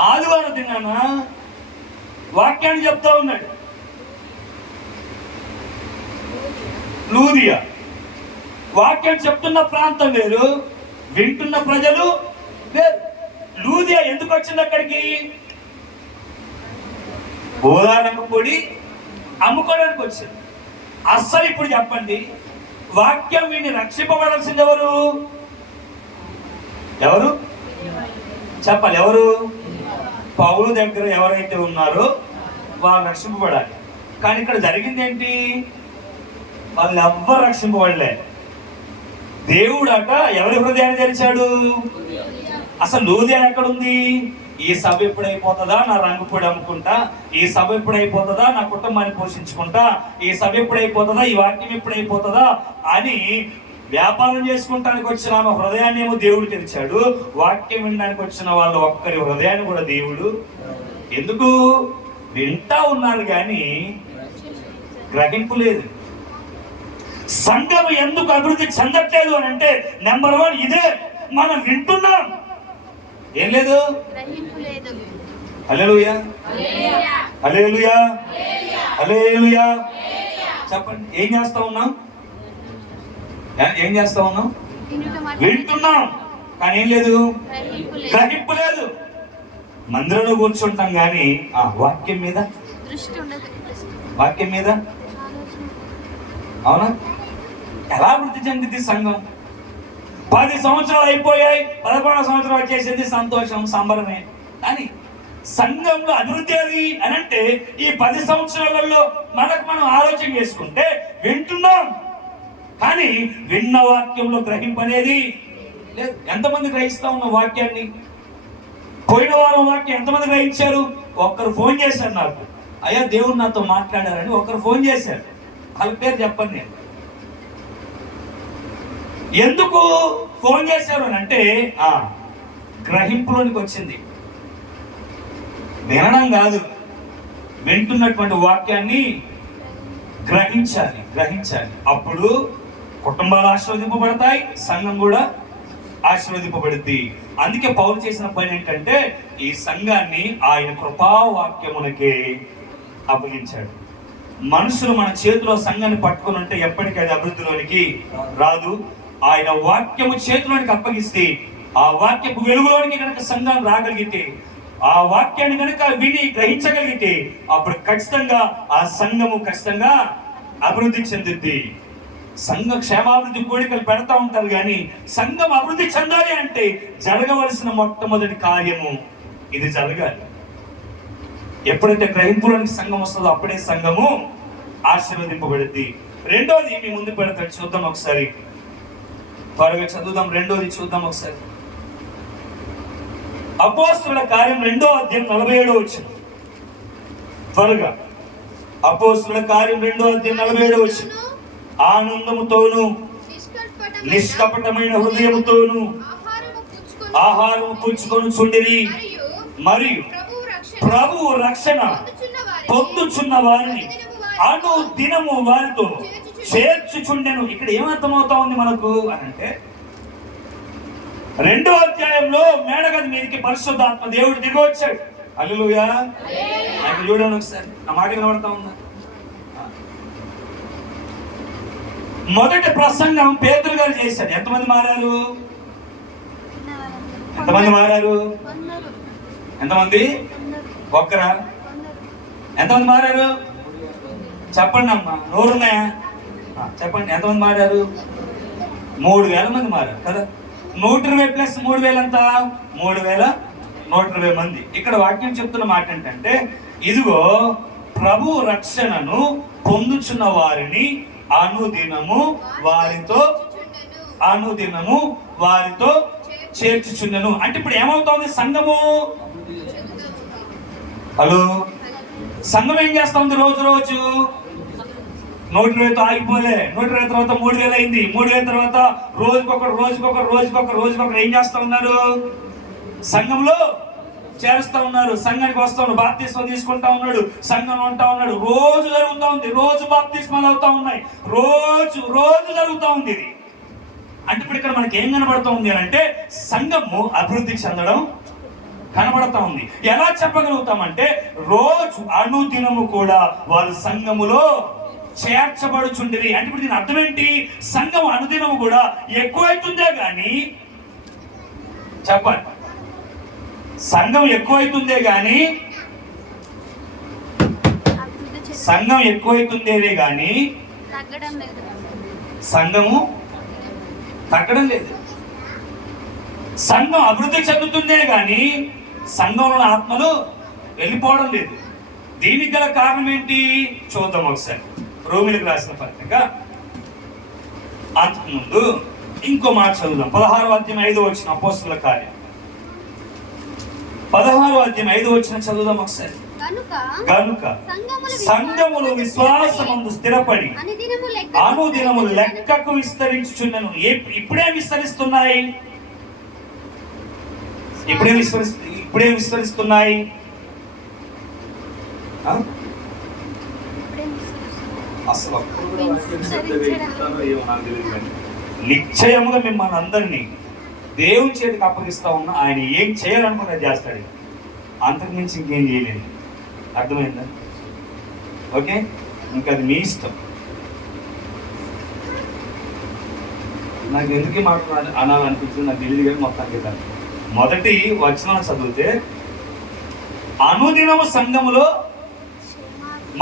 ఆదివారం దినాన వాక్యాన్ని చెప్తా ఉన్నాడు. లూదియా వాక్యం చెప్తున్న ప్రాంతం వేరు, వింటున్న ప్రజలు వేరు. లూదియా ఎందుకు వచ్చింది అక్కడికి? గోదావరి పొడి అమ్ముకోవడానికి వచ్చింది. అస్సలు ఇప్పుడు చెప్పండి, వాక్యం విని రక్షింపబడాల్సింది ఎవరు? ఎవరు చెప్పాలి? ఎవరు? పౌలు దగ్గర ఎవరైతే ఉన్నారో వాళ్ళు రక్షింపబడాలి. కానీ ఇక్కడ జరిగింది ఏంటి? వాళ్ళు ఎవ్వరు రక్షింపబడలే. దేవుడు అట ఎవరి హృదయాన్ని తెరిచాడు? అసలు లూదియా ఎక్కడుంది? ఈ సభ ఎప్పుడైపోతుందా, నా రంగు పొడి అమ్ముకుంటా, ఈ సభ ఎప్పుడైపోతుందా, నా కుటుంబాన్ని పోషించుకుంటా, ఈ సభ ఎప్పుడైపోతుందా, ఈ వాక్యం ఎప్పుడైపోతుందా అని వ్యాపారం చేసుకుంటానికి వచ్చిన ఆమె హృదయాన్ని ఏమో దేవుడు తెరిచాడు. వాక్యం వినడానికి వచ్చిన వాళ్ళు ఒక్కరి హృదయాన్ని కూడా దేవుడు. ఎందుకు? వింటా ఉన్నారు కానీ గ్రహింపు లేదు. సంఘం ఎందుకు అభివృద్ధి చెందట్లేదు అని అంటే నెంబర్ 1 ఇదే, మనం వింటున్నాం, ఏం లేదు. హల్లెలూయా, హల్లెలూయా, హల్లెలూయా. చెప్పండి, ఏం చేస్తా ఉన్నాం? ఏం చేస్తా ఉన్నాం? వింటున్నాం కానీ ఏం లేదు, గ్రహింపు లేదు. మందిరంలో కూర్చుంటాం కానీ వాక్యం మీద, వాక్యం మీద అవునా? ఎలా అభివృద్ధి చెందింది సంఘం? 10 సంవత్సరాలు అయిపోయాయి, 11వ సంవత్సరం వచ్చేసింది, సంతోషం, సంబరమే. కానీ సంఘంలో అభివృద్ధి అది అని అంటే ఈ 10 సంవత్సరాలలో మనకు మనం ఆలోచన చేసుకుంటే వింటున్నాం కానీ విన్న వాక్యంలో గ్రహింపు అనేది లేదు. ఎంతమంది గ్రహిస్తా ఉన్న వాక్యాన్ని? పోయిన వారం వాక్యం ఎంతమంది గ్రహించారు? ఒక్కరు ఫోన్ చేశారు నాకు, అయ్యా దేవుడు నాతో మాట్లాడారని ఒక్కరు ఫోన్ చేశారు. వాళ్ళ పేరు చెప్పండి. నేను ఎందుకు ఫోన్ చేశారు అని అంటే గ్రహింపులోనికి వచ్చింది. వినడం కాదు, వింటున్నటువంటి వాక్యాన్ని గ్రహించాలి, గ్రహించాలి. అప్పుడు కుటుంబాలు ఆశీర్వదింపబడతాయి, సంఘం కూడా ఆశీర్వదింపబడుద్ది. అందుకే పౌలు చేసిన పని ఏంటంటే ఈ సంఘాన్ని ఆయన కృపావాక్యమునకే అప్పగించాడు. మనుషులు మన చేతిలో సంఘాన్ని పట్టుకుని ఉంటే ఎప్పటికీ అది అభివృద్ధిలోనికి రాదు. ఆయన వాక్యము చేతిలోనికి అప్పగిస్తే, ఆ వాక్యపు వెలుగులోనికి కనుక సంఘం రాగలిగితే, ఆ వాక్యాన్ని కనుక విని గ్రహించగలిగితే అప్పుడు ఖచ్చితంగా ఆ సంఘము ఖచ్చితంగా అభివృద్ధి చెందుద్ది. సంఘ క్షేమాభివృద్ధి కోరికలు పెడతా ఉంటారు కానీ సంఘం అభివృద్ధి చెందాలి అంటే జరగవలసిన మొట్టమొదటి కార్యము ఇది జరగాలి. ఎప్పుడైతే గ్రహింపులోనికి సంఘం వస్తుందో అప్పుడే సంఘము ఆశీర్వదింపబడింది. రెండోది మీ ముందు పెడతాడు, చూద్దాం ఒకసారి, త్వరగా చదువుదాం. రెండోది చూద్దాం ఒకసారి. అపోస్తలుల కార్యం 2వ అధ్యాయం 47వ వచనం. త్వరగా అపోస్తలుల కార్యం 2వ అధ్యాయం 47వ వచనం. ఆనందముతోను నిష్కపటమైన హృదయముతోను ఆహారము పుచ్చుకొని చుండిరి, మరియు ప్రభువు రక్షణ పొందుచున్న వారిని అను దినము వారితో చేర్చుచుండెను. ఇక్కడ ఏమర్థమవుతా ఉంది మనకు అని అంటే, 2వ అధ్యాయంలో మేడగది మీదకి పరిశుద్ధాత్మ దేవుడు దిగి వచ్చాడు. హల్లెలూయా. ఆయన చూడండి ఒకసారి, నా మాట వినబడతా ఉందా? మొదటి ప్రసంగం పేతురు గారు చేశాడు. ఎంతమంది మారారు? ఎంతమంది మారారు? ఎంతమంది? ఒక్కరా? ఎంతమంది మారారు? చెప్పండి అమ్మా, నోరున్నాయా? చెప్పండి, ఎంతమంది మారారు? 3000 మంది మారారు కదా. 120 ప్లస్ 3000 ఎంత? 3120 మంది. ఇక్కడ వాక్యం చెప్తున్న మాట ఏంటంటే, ఇదిగో ప్రభు రక్షణను పొందుచున్న వారిని అనుదినము వారితో చేర్చుచుండెను. అంటే ఇప్పుడు ఏమవుతోంది సంఘము? హలో, సంఘం ఏం చేస్తా ఉంది? రోజు 120తో ఆగిపోలే. 120 తర్వాత 3000 అయింది. 3000 తర్వాత రోజుకొకరు ఏం చేస్తా ఉన్నారు? సంఘంలో చేరుస్తా ఉన్నారు. సంఘానికి వస్తా ఉన్నాడు, బాప్తిస్మం తీసుకుంటా ఉన్నాడు, సంఘంలో ఉంటా ఉన్నాడు. రోజు జరుగుతూ ఉంది, రోజు బాప్తిస్మాలు అవుతా ఉన్నాయి, రోజు జరుగుతూ ఉంది ఇది. అంటే ఇప్పుడు ఇక్కడ మనకి ఏం కనబడుతూ ఉంది అంటే, సంఘము అభివృద్ధి చెందడం కనబడతా ఉంది. ఎలా చెప్పగలుగుతామంటే, రోజు అనుదినము కూడా వాళ్ళు సంఘములో చేర్చబడుచుండిరి. అంటే ఇప్పుడు దీని అర్థం ఏంటి? సంఘం అనుదినము కూడా ఎక్కువైతుందే గాని, చెప్పండి, సంఘం ఎక్కువైతుందే గాని సంఘము తగ్గడం లేదు. సంఘం అభివృద్ధి చెందుతుందే గాని సంఘంలో ఆత్మలు వెళ్ళిపోవడం లేదు. దీనికి గల కారణం ఏంటి చూద్దాం ఒకసారి. రోమిలకు రాసిన పత్రిక అంతకుముందు ఇంకో మాట చదువుదాం. 16వ అధ్యాయం 5వ వచనం. అపోస్తలుల కార్యం 16వ అధ్యాయం 5వ వచనం చదువుదాం ఒకసారి. కనుక సంఘములు విశ్వాసమందు స్థిరపడి అనుదినములు లెక్కకు విస్తరించుచున్నను. ఇప్పుడే విస్తరిస్తున్నాయి. ఇప్పుడే విస్తరిస్తున్నాయి. అసలు నిశ్చయముగా మిమ్మల్ని అందరినీ దేవుని చేతికి అప్పగిస్తా ఉన్నా. ఆయన ఏం చేయాలనుకున్నది చేస్తాడు, అంతకు మించి ఇంకేం చేయలేదు. అర్థమైందా? ఓకే, ఇంకా అది మీ ఇష్టం. నాకు ఎందుకు అనాలనిపించింది నాకు తెలియదు కానీ మొత్తానికి కాదు. మొదటి వచనం చదివితే, అనుదినము సంఘములో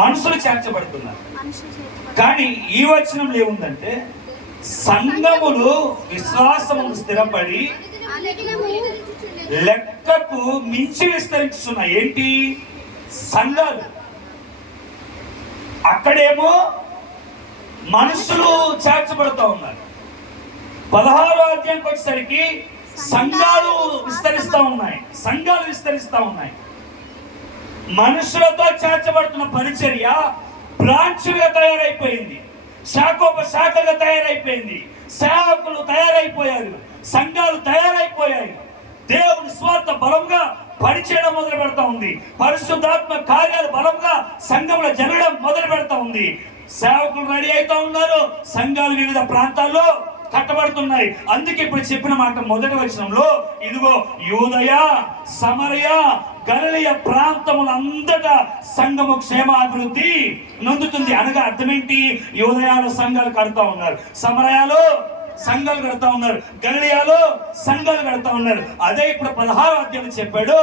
మనుషులు చేర్చబడుతున్నారు. కానీ ఈ వచనంలో ఏముందంటే, సంఘములు విశ్వాసము స్థిరపడి లెక్కకు మించి విస్తరించుతున్నాయి. ఏంటి? సంఘాలు. అక్కడేమో మనుషులు చేర్చబడుతూ ఉన్నారు. 16వ అధ్యాయంకి వచ్చేసరికి సంఘాలు విస్తరిస్తూ ఉన్నాయి. మనుషులతో చేర్చబడుతున్న పరిచర్య బ్రాంచ్గా తయారైపోయింది, శాఖోపశాఖగా తయారైపోయింది. సేవకులు తయారైపోయారు, సంఘాలు తయారైపోయాయి. దేవుని స్వార్థ బలంగా పనిచేయడం మొదలు పెడతా ఉంది. పరిశుద్ధాత్మ కార్యాలు బలంగా సంఘంలో జరగడం మొదలు పెడతా ఉంది. సేవకులు రెడీ అవుతా ఉన్నారు, సంఘాలు వివిధ ప్రాంతాల్లో కట్టబడుతున్నాయి. అందుకే ఇప్పుడు చెప్పిన మాట మొదటి వచనంలో, ఇదిగో యూదయ, సమరయ, గలిలయ ప్రాంతములంతటా సంఘము క్షేమాభివృద్ధి నొందుతుంది. అనగా అర్థం ఏంటి? యూదయాలో సంఘాలు కడతా ఉన్నారు, సమరయాలో సంఘాలు కడతా ఉన్నారు, గలిలయలో సంఘాలు కడతా ఉన్నారు. అదే ఇప్పుడు 16వ అధ్యాయం చెప్పాడు,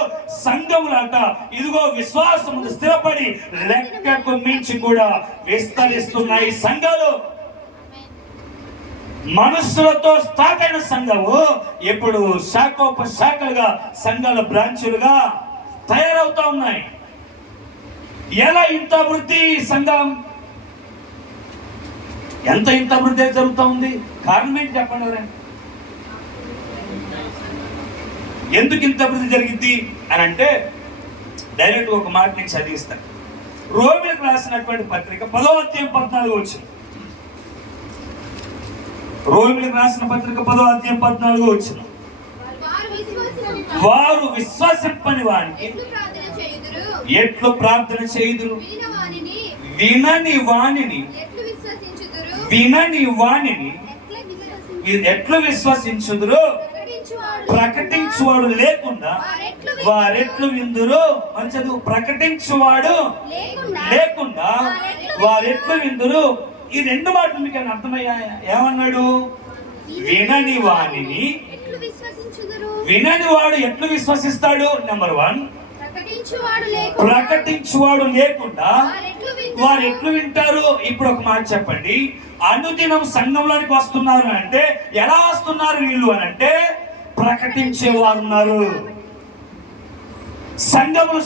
సంఘములంట ఇదిగో విశ్వాసము స్థిరపడి లెక్కకు మించి కూడా విస్తరిస్తున్నాయి. సంఘాలు మనుషులతో స్టార్ట్ అయిన సంఘము ఇప్పుడు శాఖోపశాఖలుగా సంఘాల బ్రాంచులుగా తయారవుతా ఉన్నాయి. ఎలా ఇంత అభివృద్ధి సంఘం, ఇంత అభివృద్ధి జరుగుతూ ఉంది? కారణం ఏంటి చెప్పండి ఎవరండి? ఎందుకు ఇంత అభివృద్ధి జరిగింది అని అంటే డైరెక్ట్ ఒక మాట నేను చదివిస్తాను. రోమిలకు రాసినటువంటి పత్రిక 10వ అధ్యాయం 14 వచ్చింది. రోమిలకు రాసిన పత్రిక 10వ అధ్యాయం 14 వచ్చింది. వారు విశ్వాసింపని వానికి ఎట్లు ప్రార్థన చేయుదురు, వినని వాణిని ఎట్లు విశ్వసించుదురు, ప్రకటించువాడు లేకుండా వారెట్లు విందురు. అని చదువు, ప్రకటించువాడు లేకుండా వారెట్లు విందురు. ఈ రెండు మాటలు మీకు అర్థమయ్యాయా? ఏమన్నాడు? వినని వాణిని, వినని వాడు ఎట్లు విశ్వసిస్తాడు? నెంబర్ 1. ప్రకటించువాడు లేకుండా వారు ఎట్లు వింటారు? ఇప్పుడు ఒక మాట చెప్పండి. అనుదినం సంఘంలోనికి వస్తున్నారు అంటే ఎలా వస్తున్నారు వీళ్ళు అని అంటే ప్రకటించేవారు ఉన్నారు. సంఘములు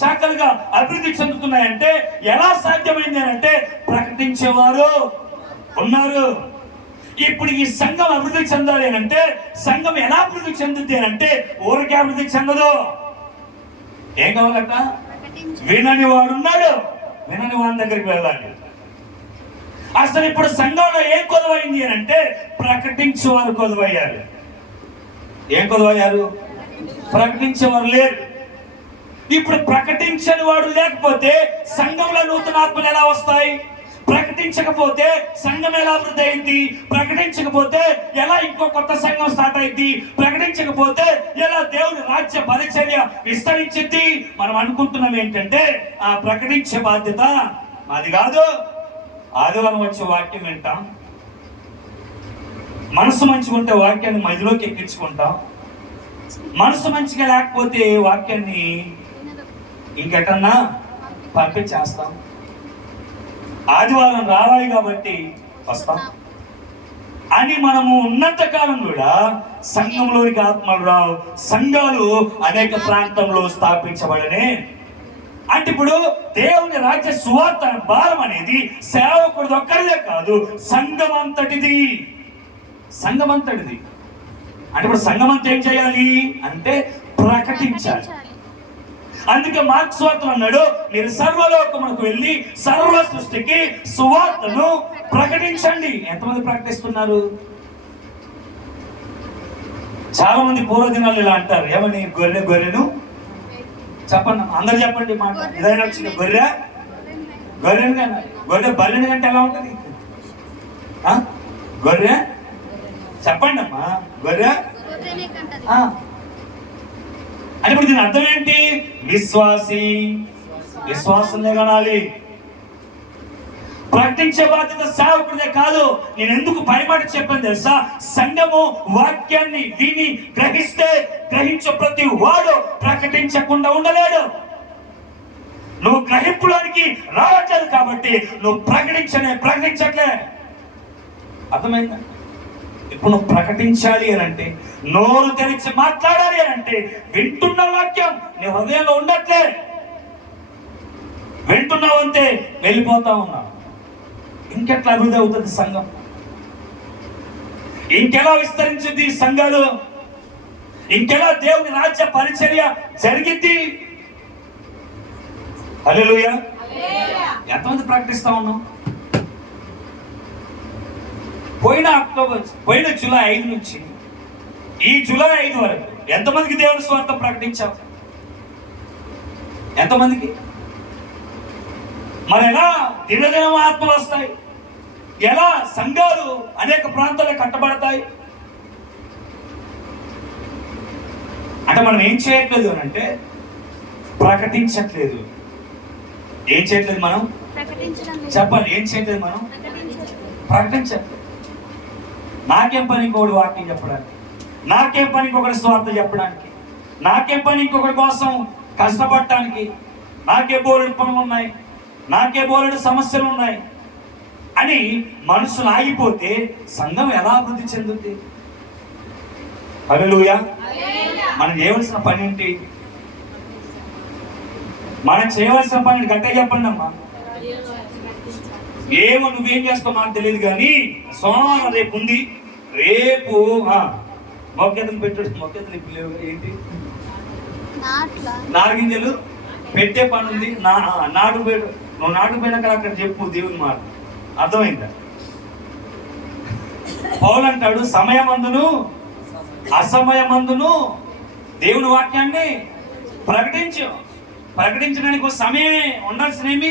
శాఖలుగా అభివృద్ధి చెందుతున్నాయంటే ఎలా సాధ్యమైంది అని అంటే ప్రకటించేవారు ఉన్నారు. ఇప్పుడు ఈ సంఘం అభివృద్ధి చెందాలి అని అంటే సంఘం ఎలా అభివృద్ధి చెందుద్ది అని అంటే ఊరికే అభివృద్ధి చెందదు. ఏం కావాలట? వినని వాడు ఉన్నాడు, వినని వాడి దగ్గరికి వెళ్ళాలి. అసలు ఇప్పుడు సంఘంలో ఏం కొదవైంది అని అంటే ప్రకటించేవారు కొదవయ్యారు. ఏం కొదవయ్యారు? ప్రకటించేవారు లేరు. ఇప్పుడు ప్రకటించని వాడు లేకపోతే సంఘంలో నూతన ఆత్మలు ఎలా వస్తాయి? ప్రకటించకపోతే సంఘం ఎలా అభివృద్ధి అయింది? ప్రకటించకపోతే ఎలా ఇంకో కొత్త సంఘం స్టార్ట్ అయింది? ప్రకటించకపోతే ఎలా దేవుని రాజ్య పరిచర్య విస్తరించింది? మనం అనుకుంటున్నాం ఏంటంటే ఆ ప్రకటించే బాధ్యత మాది కాదు. ఆదివారం వచ్చే వాక్యం వింటాం, మనసు మంచిగా ఉంటే వాక్యాన్ని మధ్యలోకి ఎక్కించుకుంటాం, మనసు మంచిగా లేకపోతే వాక్యాన్ని ఇంకెటన్నా పంపించేస్తాం. ఆదివారం రావాలి కాబట్టి వస్తాం అని మనము ఉన్నంత కాలం కూడా సంఘంలోనికి ఆత్మలు రావు. సంఘాలు అనేక ప్రాంతంలో స్థాపించబడనే. అంటే ఇప్పుడు దేవుని రాజ్య సువార్త భారం అనేది సేవకుడు ఒక్కరిదే కాదు, సంఘం అంతటిది. సంఘం అంతటిది అంటే ఇప్పుడు సంఘం అంతా ఏం చేయాలి అంటే ప్రకటించాలి. అందుకే మార్క్స్ సువార్తలు అన్నాడు, మీరు సర్వలోకమునకు వెళ్ళి సర్వ సృష్టికి సువార్తను ప్రకటించండి. ఎంతమంది ప్రకటిస్తున్నారు? చాలా మంది పూర్వదినాలు ఇలా అంటారు, ఏమని? గొర్రెను చెప్పండి, అందరు చెప్పండి మాట. ఏదైనా వచ్చింది గొర్రెను కానీ గొర్రె బర్రెని కంటే ఎలా ఉంటుంది? గొర్రె చెప్పండి అమ్మా, గొర్రె. అంటే ఇప్పుడు దీని అర్థం ఏంటి? విశ్వాసంగా కనాలి. ప్రకటించే బాధ్యత సేవకుడిదే కాదు. నేను ఎందుకు పైమాట చెప్పాను తెలుసా? సంఘము వాక్యాన్ని విని గ్రహించే ప్రతి వాడు ప్రకటించకుండా ఉండలేడు. నువ్వు గ్రహింపులోనికి రావట్లేదు కాబట్టి నువ్వు ప్రకటించట్లే. అర్థమైందా? ఇప్పుడు నువ్వు ప్రకటించాలి అని అంటే, నోరు తెరిచి మాట్లాడాలి అని అంటే వింటున్న వాక్యం నీ హృదయంలో ఉండట్లే. వింటున్నావంతే వెళ్ళిపోతా ఉన్నావు. ఇంకెట్లా అభివృద్ధి అవుతుంది సంఘం? ఇంకెలా విస్తరించింది సంఘాలు? ఇంకెలా దేవుని రాజ్య పరిచర్య జరిగింది? హల్లెలూయా. ఎంతమంది ప్రకటిస్తా ఉన్నాం? పోయిన జూలై 5 నుంచి ఈ జూలై 5 వరకు ఎంతమందికి దేవుని స్వార్థ ప్రకటించావు? ఎంతమందికి? మరి ఎలా దినదినం ఆత్మలు వస్తాయి? ఎలా సంఘాలు అనేక ప్రాంతాల్లో కట్టబడతాయి? అంటే మనం ఏం చేయట్లేదు అని అంటే ప్రకటించట్లేదు. ఏం చేయట్లేదు మనం? చెప్పాలి. ఏం చేయట్లేదు మనం? ప్రకటించట్లేదు. నాకేం పని ఇంకొకటి వాక్యం చెప్పడానికి, నాకేం పని ఇంకొకటి స్వార్థ చెప్పడానికి, నాకేం పని ఇంకొకటి కోసం కష్టపడటానికి, నాకే బోలెడు పనులు ఉన్నాయి, నాకే బోలెడు సమస్యలు ఉన్నాయి అని మనసులు ఆగిపోతే సంఘం ఎలా అభివృద్ధి చెందుతుంది? హల్లెలూయా. మనం చేయవలసిన పని ఏంటి? మనం చేయవలసిన పని గట్టిగా చెప్పండి అమ్మా. ఏమో నువ్వేం చేస్తావు నాకు తెలియదు కానీ సోమవారం రేపు ఉంది. రేపు మొక్కెతలు పెట్టు. మొక్కెతలు ఇప్పుడు లేవు ఏంటి, నాలుగింజలు పెట్టే పని ఉంది. నాటు పోయి నువ్వు నాటు పోయినాక అక్కడ చెప్పు దేవుని మాట. అర్థమైందా? పౌలు అంటాడు, సమయమందును అసమయమందును దేవుని వాక్యాన్ని ప్రకటించడానికి ఒక సమయమే ఉండాల్సినేమి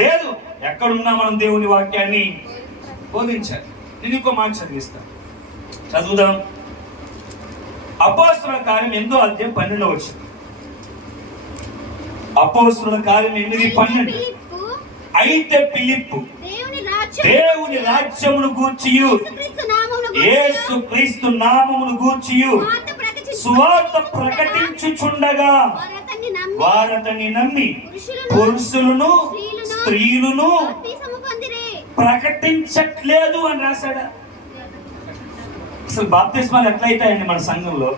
లేదు. ఎక్కడున్నా మనం దేవుని వాక్యాన్ని బోధించాలి. నేను ఇంకో మాట చదివిస్తాను, చదువుదాం. అపోస్తలుల కార్యం 8వ అధ్యాయం 12వ వచనం. అపోస్తలుల కార్యం 8:12. అయితే ఫిలిప్పు దేవుని రాజ్యమును గూర్చియు యేసుక్రీస్తు నామమును గూర్చియు సువార్త ప్రకటించుచుండగా వారతని నమ్మి పురుషులను స్త్రీలను ప్రకటించట్లేదు అని రాశాడా? అసలు బాప్తిస్మాలు ఎట్లయితాయండి మన సంఘంలో?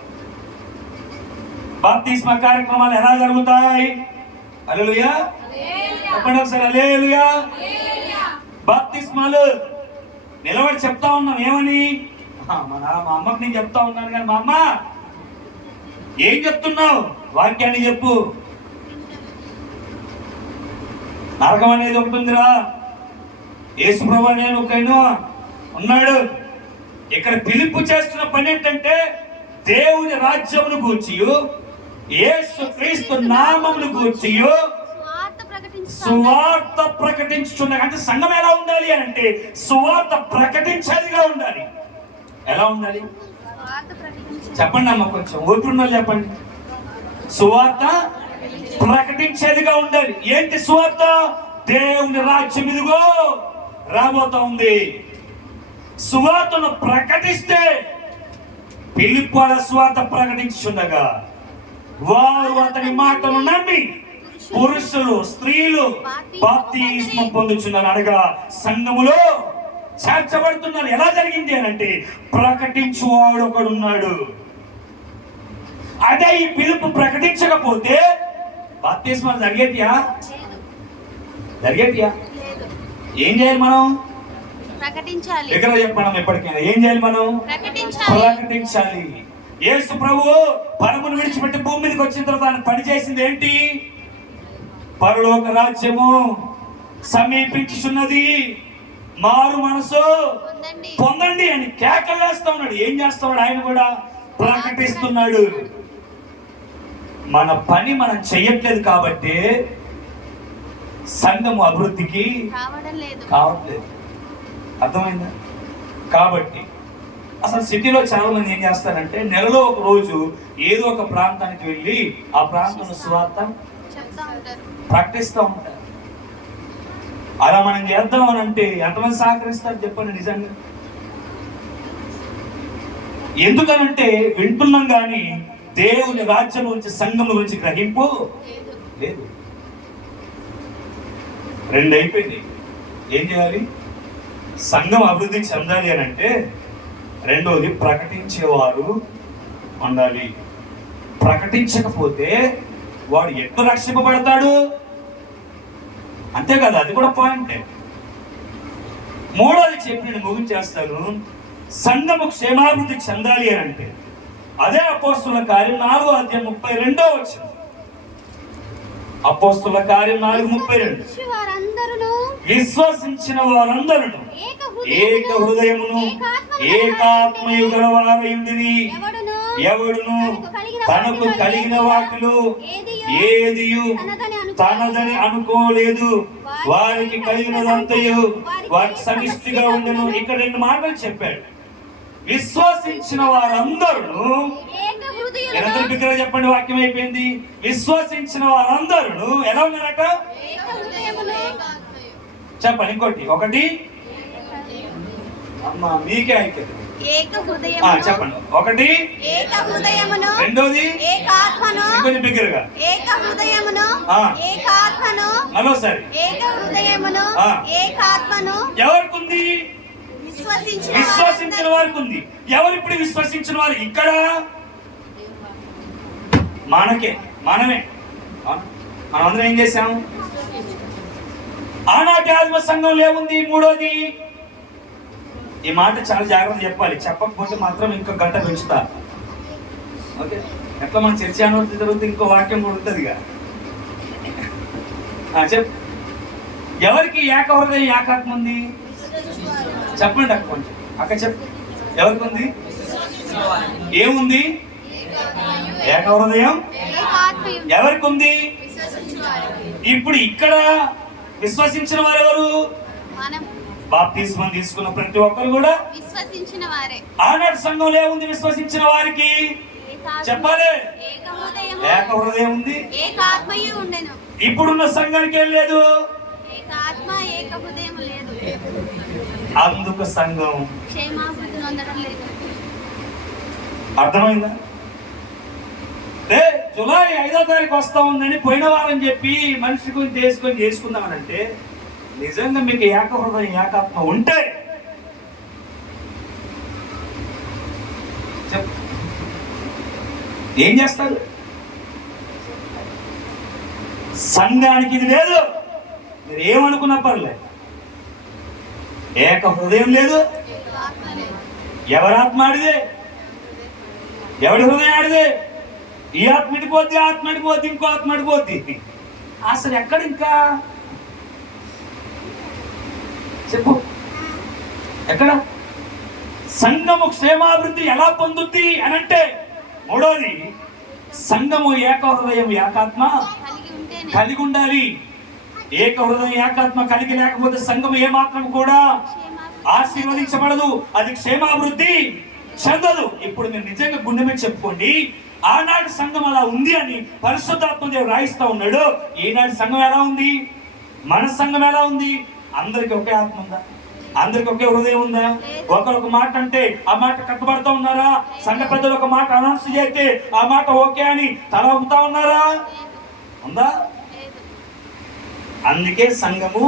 బాప్తిస్మా కార్యక్రమాలు ఎలా జరుగుతాయి? హల్లెలూయా చెప్పండి ఒకసారి, హల్లెలూయా. బాప్తిస్మాలు నిలబడి చెప్తా ఉన్నాం ఏమని? మా అమ్మకి నేను చెప్తా ఉన్నాను కానీ, మా అమ్మ ఏం చెప్తున్నావు? వాక్యాన్ని చెప్పు. నరకం అనేది ఒకటి ఉందిరా. యేసు ప్రభువు నేను ఒకైనా ఉన్నాడు. ఇక్కడ ఫిలిప్పు చేస్తున్న పని ఏంటంటే దేవుని రాజ్యమును గూర్చియు యేసుక్రీస్తు నామమును గూర్చియు సువార్త ప్రకటించుచున్నాడు. అంటే సంఘం ఎలా ఉండాలి అని అంటే సువార్త ప్రకటించేదిగా ఉండాలి. ఎలా ఉండాలి చెప్పండి అమ్మ, కొంచెం ఓటున్నారు చెప్పండి. సువార్త ప్రకటించేదిగా ఉండాలి. ఏంటి సువార్త? దేవుని రాజ్యం ఇదిగో రాబోతా ఉంది. సువార్తను ప్రకటిస్తే ఫిలిప్పు సువార్త ప్రకటించుండగా వారు అతని మాటలు నమ్మి పురుషులు స్త్రీలు బాప్తిస్మం పొందుచున్నారు. అనగా సంఘములో చేర్చబడుతున్నారు. ఎలా జరిగింది అని అంటే ప్రకటించువాడు ఒకడున్నాడు. అదే ఈ ఫిలిప్పు ప్రకటించకపోతే బాప్తిస్మాలు జరిగేటియా? ఏం చేయాలి మనం? ఎక్కడ చెప్పడం ఎప్పటికైనా ఏం చేయాలి మనం? ప్రకటించాలి. యేసు ప్రభువు పరమును విడిచిపెట్టి భూమి మీదకి వచ్చిన తర్వాత ఆయన పని చేసింది ఏంటి? పరలోక రాజ్యము సమీపించుచున్నది, మారు మనసు పొందండి అని కేకలు వేస్తా ఉన్నాడు. ఏం చేస్తున్నాడు? ఆయన కూడా ప్రకటిస్తున్నాడు. మన పని మనం చెయ్యట్లేదు కాబట్టి సంఘము అభివృద్ధికి కావట్లేదు. అర్థమైందా? కాబట్టి అసలు సిటీలో చాలా మంది ఏం చేస్తారంటే నెలలో ఒక రోజు ఏదో ఒక ప్రాంతానికి వెళ్ళి ఆ ప్రాంతంలో సువార్త ప్రకటిస్తూ ఉంటారు. అలా మనం చేద్దాం అని అంటే ఎంతమంది సహకరిస్తారు చెప్పండి? నిజంగా ఎందుకనంటే వింటున్నాం కానీ దేవుని రాజ్యం గురించి సంఘం గురించి గ్రహింపు లేదు. రెండు అయిపోయింది. ఏం చేయాలి? సంఘం అభివృద్ధి చెందాలి అని అంటే రెండోది ప్రకటించేవారు ఉండాలి. ప్రకటించకపోతే వాడు ఎట్లా రక్షింపబడతాడు? అంతే కదా, అది కూడా పాయింటే. మూడోది చెప్పి నేను ముగించేస్తాను. సంఘము క్షేమాభివృద్ధి చెందాలి అని అంటే అదే అపోస్తుల కార్యం 4వ అధ్యాయం 32వ వచనం. అపోస్తుల కార్యం 4:32. విశ్వసించిన వారందరూ ఏక హృదయమును ఏకాత్మయు గలవారయుండిరి. ఎవడును తనకు కలిగిన వాటిలో ఏదియు తనదని అనుకోలేదు. వారికి కలిగినదంతయు వారికి సమిష్టిగా ఉండెను. ఇక్కడ 2 మాటలు చెప్పాడు. విశ్వసించిన వారందరూ, ఎందరి బిగ్గర చెప్పండి, వాక్యం అయిపోయింది. విశ్వసించిన వారందరూ ఎలా ఉన్నారట? చెప్పండి ఇంకోటి. ఒకటి అమ్మా మీకే ఐక్యత. చెప్పండి. ఒకటి రెండోది ఇంకొంచెం బిగ్గరగా. మరోసారి ఎవరికి ఉంది? విశ్వసించిన వారికి ఉంది. ఎవరు ఇప్పుడు విశ్వసించిన వారు? ఇక్కడ మనమే మనమందరం ఏం చేశాం? ఆనాటి ఆత్మ సంఘంలో ఏముంది? మూడోది, ఈ మాట చాలా జాగ్రత్త చెప్పాలి, చెప్పకపోతే మాత్రం ఇంకో గంట పెంచుతా. ఓకే, ఎట్లా మన చర్చ అనుమతి జరుగుతుంది, ఇంకో వాక్యం కూడా ఉంటుంది ఇక. చెప్, ఎవరికి ఏక హృదయం ఏకాత్మ ఉంది? చెప్పండి అక్క, కొంచెం అక్క చెప్పు, ఎవరికి ఉంది? ఏముంది? ఏక హృదయం ఎవరికి ఉంది? ఇప్పుడు ఇక్కడ విశ్వసించిన వారు ఎవరు? బాప్తిస్మం తీసుకున్న ప్రతి ఒక్కరు కూడా విశ్వసించిన వారే. ఆనాటి సంఘంలో ఏముంది? విశ్వసించిన వారికి చెప్పాలి, ఏక హృదయం ఉంది, ఏకాత్మయు ఉండెను. ఇప్పుడున్న సంఘానికి ఏం లేదు, ఏకాత్మ ఏక హృదయం లేదు. అందుకు సంఘం క్షేమాభివృద్ధి పొందడం లేదు. అర్థమైందా? జూలై 5వ తారీఖు వస్తా ఉందని పోయిన వారం చెప్పి మనిషి గురించి చేసుకుందామని అంటే, నిజంగా మీకు ఏక హృదయం ఏకాత్మ ఉంటే ఏం చేస్తారు? సంఘానికి ఇది లేదు, మీరు ఏమనుకున్నా పర్లే, ఏక హృదయం లేదు. ఎవరి ఆత్మ ఆడిదే? ఎవడి హృదయం ఆడిదే? ఈ ఆత్మ ఇడిపోద్ది, ఆత్మ ఇడిపోద్ది, ఇంకో ఆత్మ ఇడిపోద్ది. అసలు ఎక్కడ ఇంకా చెప్పు, ఎక్కడ? సంఘము క్షేమాభివృద్ధి ఎలా పొందుద్ది అని అంటే, మూడోది, సంఘము ఏక హృదయం ఏకాత్మ కలిగి ఉండాలి. ఏక హృదయం ఏకాత్మ కలిగి లేకపోతే సంఘం ఏమాత్రం కూడా ఆశీర్వదించబడదు, అది క్షేమాభివృద్ధి చెందదు. ఇప్పుడు మీరు నిజంగా గుండె మీద చెప్పుకోండి, ఆనాటి సంఘం అలా ఉంది అని పరిశుద్ధాత్మ దేవుడు రాయిస్తా ఉన్నాడు. ఈనాటి సంఘం ఎలా ఉంది? మన సంఘం ఎలా ఉంది? అందరికి ఒకే ఆత్మ ఉందా? అందరికి ఒకే హృదయం ఉందా? ఒకరొక మాట అంటే ఆ మాట కట్టుబడుతూ ఉన్నారా? సంఘ పెద్దలు ఒక మాట అనౌన్స్ చేస్తే ఆ మాట ఓకే అని తల ఊపుతా ఉన్నారా? ఉందా? అందుకే సంఘము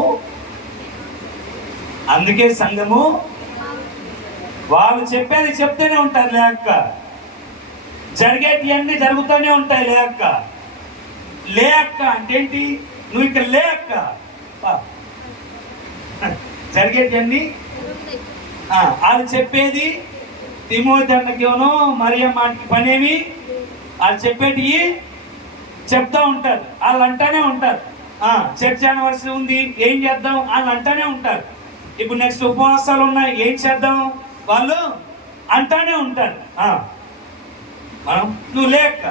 వాళ్ళు చెప్పేది చెప్తూనే ఉంటారు, లేక జరిగేటి అన్ని జరుగుతూనే ఉంటాయి. లేక అంటే ఏంటి? నువ్వు ఇక్కడ లేక జరిగేటి అన్ని వాళ్ళు చెప్పేది తిమోతి అన్నకేమో మరియమ్మకి పనేమి వాళ్ళు చెప్పేటి చెప్తా ఉంటారు, వాళ్ళు అంటానే ఉంటారు. చర్చ్ యానివర్సరీ ఉంది, ఏం చేద్దాం వాళ్ళు అంటానే ఉంటారు. ఇప్పుడు నెక్స్ట్ ఉపవాసాలు ఉన్నాయి, ఏం చేద్దాం వాళ్ళు అంటానే ఉంటారు. మనం నువ్వు లేక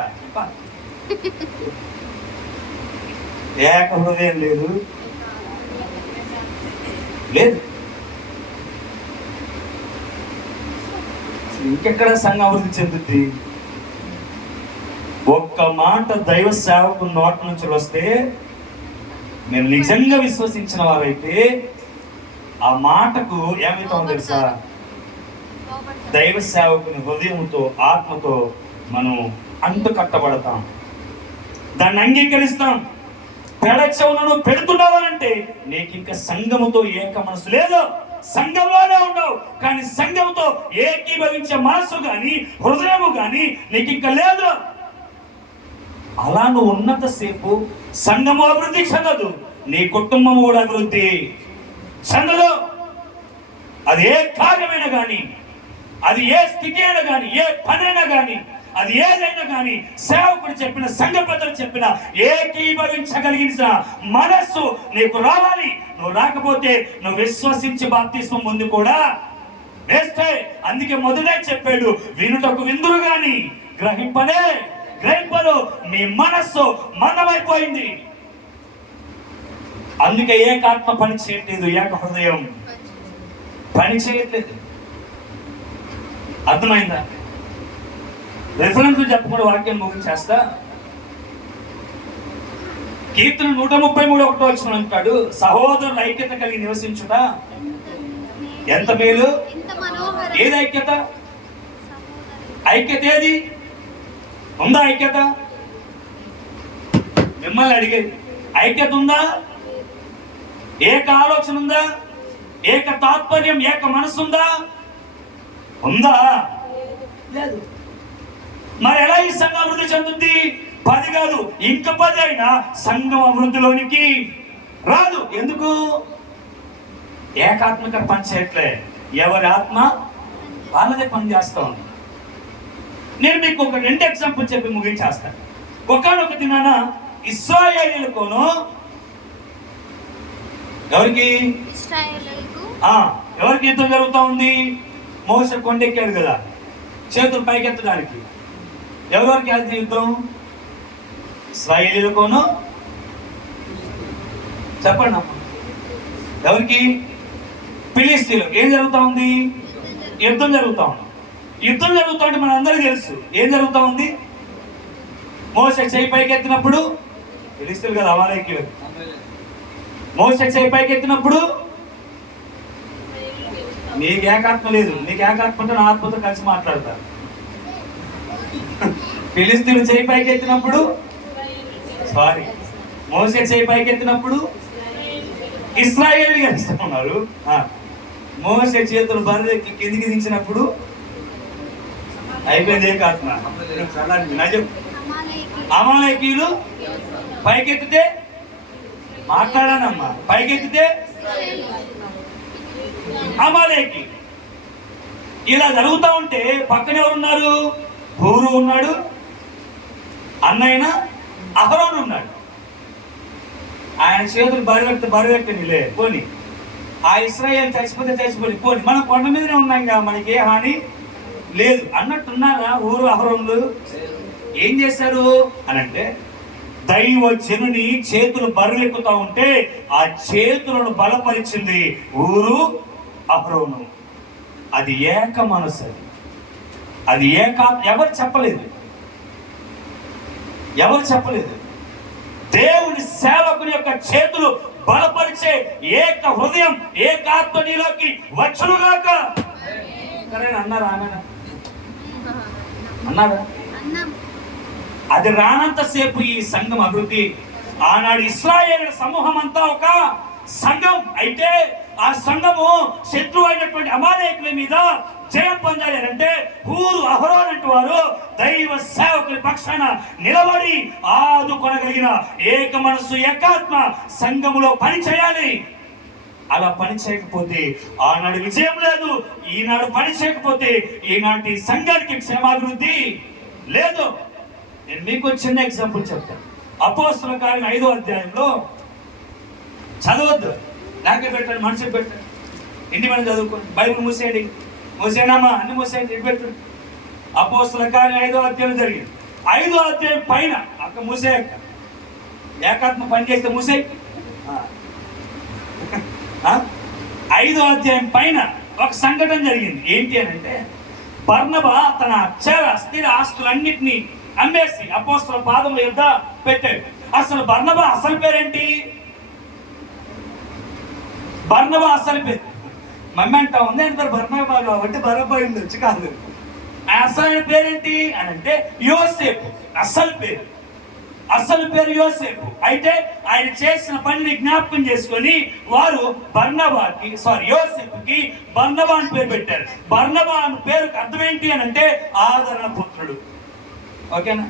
ఏక హృదయం లేదు. ఇంకెక్కడ సంఘం అభివృద్ధి చెందుద్ది? ఒక్క మాట దైవ సేవకు నోటి నుంచి వస్తే, మీరు నిజంగా విశ్వసించిన వారైతే ఆ మాటకు ఏమైతామో తెలుసా? దైవ సేవకుని హృదయంతో ఆత్మతో మనం అంటు కట్టబడతాం, దాన్ని అంగీకరిస్తాం. పెడచెవులను పెడుతున్నావనంటే నీకు ఇంకా సంఘముతో ఏక మనసు లేదు, సంఘంలోనే ఉండవు. కానీ సంఘంతో ఏకీభవించే మనసు గాని హృదయము గాని నీకు ఇంకా లేదు. అలా నువ్వు ఉన్నంతసేపు సంఘము అభివృద్ధి చెందదు, నీ కుటుంబము కూడా అభివృద్ధి చెందదు. అది ఏ కార్యమైనా కానీ, అది ఏ స్థితి అయినా కానీ, ఏ పనైనా కానీ, అది ఏదైనా కానీ, సేవకుడు చెప్పిన సంఘ పెద్దలు చెప్పిన ఏకీభవించగలిగిన మనస్సు నీకు రావాలి. నువ్వు రాకపోతే నువ్వు విశ్వసించి బాప్తిస్మం ముందు కూడా వేస్తే. అందుకే మొదలే చెప్పాడు, వినుటకు విందురు గాని గ్రహింపను మీ మనస్సు మందమైపోయింది. అందుకే ఏకాత్మ పని చేయట్లేదు, ఏక హృదయం పని చేయట్లేదు. అర్థమైందా? రిఫరెన్స్ చెప్పకుండా వాక్యం ముగించేస్తా. కీర్తన 133:1 అంటాడు, సహోదరుల ఐక్యత కలిగి నివసించుట ఎంత మేలు. ఏది ఐక్యత? ఐక్యత ఏది? ఉందా ఐక్యత? మిమ్మల్ని అడిగేది, ఐక్యత ఉందా? ఏక ఆలోచన ఉందా? ఏక తాత్పర్యం, ఏక మనసు ఉందా? లేదు. మరి ఎలా ఈ సంఘం అభివృద్ధి చెందుద్ది? 10 కాదు, ఇంక 10 అయినా సంఘం అభివృద్ధిలోనికి రాదు. ఎందుకు? ఏకాత్మక పని చేయట్లే, ఎవరి ఆత్మ వాళ్ళదే పని చేస్తా ఉంది. నేను మీకు ఒక 2 ఎగ్జాంపుల్ చెప్పి ముగించేస్తాను. ఒకానొక దినాన ఇశ్రాయేలీయులకును ఎవరికి ఇశ్రాయేలీయులకు ఎవరికి యుద్ధం జరుగుతూ ఉంది? మోసే కొండెక్కాడు కదా చేతులు పైకెత్తడానికి. ఎవరెవరికి వెళ్తే యుద్ధం? ఇశ్రాయేలీయులకును చెప్పండి అమ్మ, ఎవరికి? ఫిలిష్తీయులకు. ఏం జరుగుతూ ఉంది? యుద్ధం జరుగుతూ ఉంది. యుద్ధం జరుగుతూ ఉంటే మన అందరికీ తెలుసు ఏం జరుగుతూ ఉంది. మోసే చేయి పైకెత్తినప్పుడు ఫిలిష్తీయులు కదా అమాలేకీయులు. మోసే చేయి పైకెత్తినప్పుడు నీకు ఏకాత్మ లేదు, నీకు ఏకాత్మ అంటే నా ఆత్మతో కలిసి మాట్లాడతారు. ఫిలిష్తీయులు చేయి పైకెత్తినప్పుడు సారీ మోసే చేయి పైకెత్తినప్పుడు ఇశ్రాయేలు కలిసి ఉన్నారు. మోసే చేతులు బర్రెక్కి కిందికి దించినప్పుడు అయిపోయింది ఏకాత్మ. అమాలేకీయులు పైకెత్తితే మాట్లాడానమ్మా, పైకెత్తితే అమాలేకి. ఇలా జరుగుతూ ఉంటే పక్కన ఎవరున్నారు? హూరు ఉన్నాడు, అన్నయ్య అహరోను ఉన్నాడు. ఆయన చేతులు బరువెక్కనిలే పోని, ఆ ఇశ్రాయేలు చచ్చిపోతే చచ్చిపోయి పోని, మనం కొండ మీదనే ఉన్నాం కదా, మనకి ఏ హాని లేదు అన్నట్టున్నారా ఊరు అహరోనులు? ఏం చేశారు అని అంటే, దైవ జనుని చేతులు బరువెక్కుతా ఉంటే ఆ చేతులను బలపరిచింది ఊరు అహరోను. అది ఏక మనసు, అది ఏక. ఎవరు చెప్పలేదు, ఎవరు చెప్పలేదు. దేవుని సేవకుని యొక్క చేతులు బలపరిచే ఏక హృదయం ఏకాత్మ నీలోకి వచ్చునుగాక. అన్నారా? అన్నారా? అది రానంతసేపు ఈ సంఘం అభివృద్ధి. ఆనాడు ఇశ్రాయేలు సమూహం అంతా ఒక సంఘం అయితే, ఆ సంఘము శత్రువు అయినటువంటి అమాలేకుల మీద జయం పొందాలి అంటే ఊరు అహరోను అంటూ వారు దైవ సేవకుల పక్షాన నిలబడి ఆదుకొనగలిగిన ఏక మనసు ఏకాత్మ సంఘములో పని చేయాలి. అలా పని చేయకపోతే ఆనాడు విజయం లేదు, ఈనాడు పని చేయకపోతే ఈనాటి సంఘానికి క్షేమాభివృద్ధి లేదు. నేను మీకు చిన్న ఎగ్జాంపుల్ చెప్తాను. అపోస్తలుల కార్యం 5వ అధ్యాయంలో చదవద్దు, నాకే పెట్టండి, మనిషికి పెట్టండి, ఇంటి మీద చదువుకోండి, బైబిల్ మూసేయండి, మూసేనామా అన్ని మూసేయండి, పెట్టండి. అపోస్తలుల కార్యం 5వ అధ్యాయం జరిగింది. 5వ అధ్యాయం పైన అక్క మూసేయక్క, ఏకాత్మ పని చేస్తే మూసేయి. 5వ అధ్యాయం పైన ఒక సంఘటన జరిగింది. ఏంటి అని అంటే, బర్నబా తన స్థిర ఆస్తులన్నింటినీ అమ్మేసి అపోస్తలుల పాదముల యొద్ద పెట్టాడు. అసలు బర్నబా అసలు పేరేంటి? బర్నబా అసలు పేరు మమ్మంటా ఉంది అంటారు బర్నబా కాబట్టి బర్నబా ఉండొచ్చు, కాదు. అసలు పేరేంటి అని అంటే యోసేపు. అసలు పేరు యోసేపు. అయితే ఆయన చేసిన పనిని జ్ఞాపకం చేసుకొని వారు యోసేపుకి బర్నబా అని పేరు పెట్టారు. బర్నబా అని పేరుకి అర్థం ఏంటి అని అంటే ఆదరణ పుత్రుడు. ఓకేనా?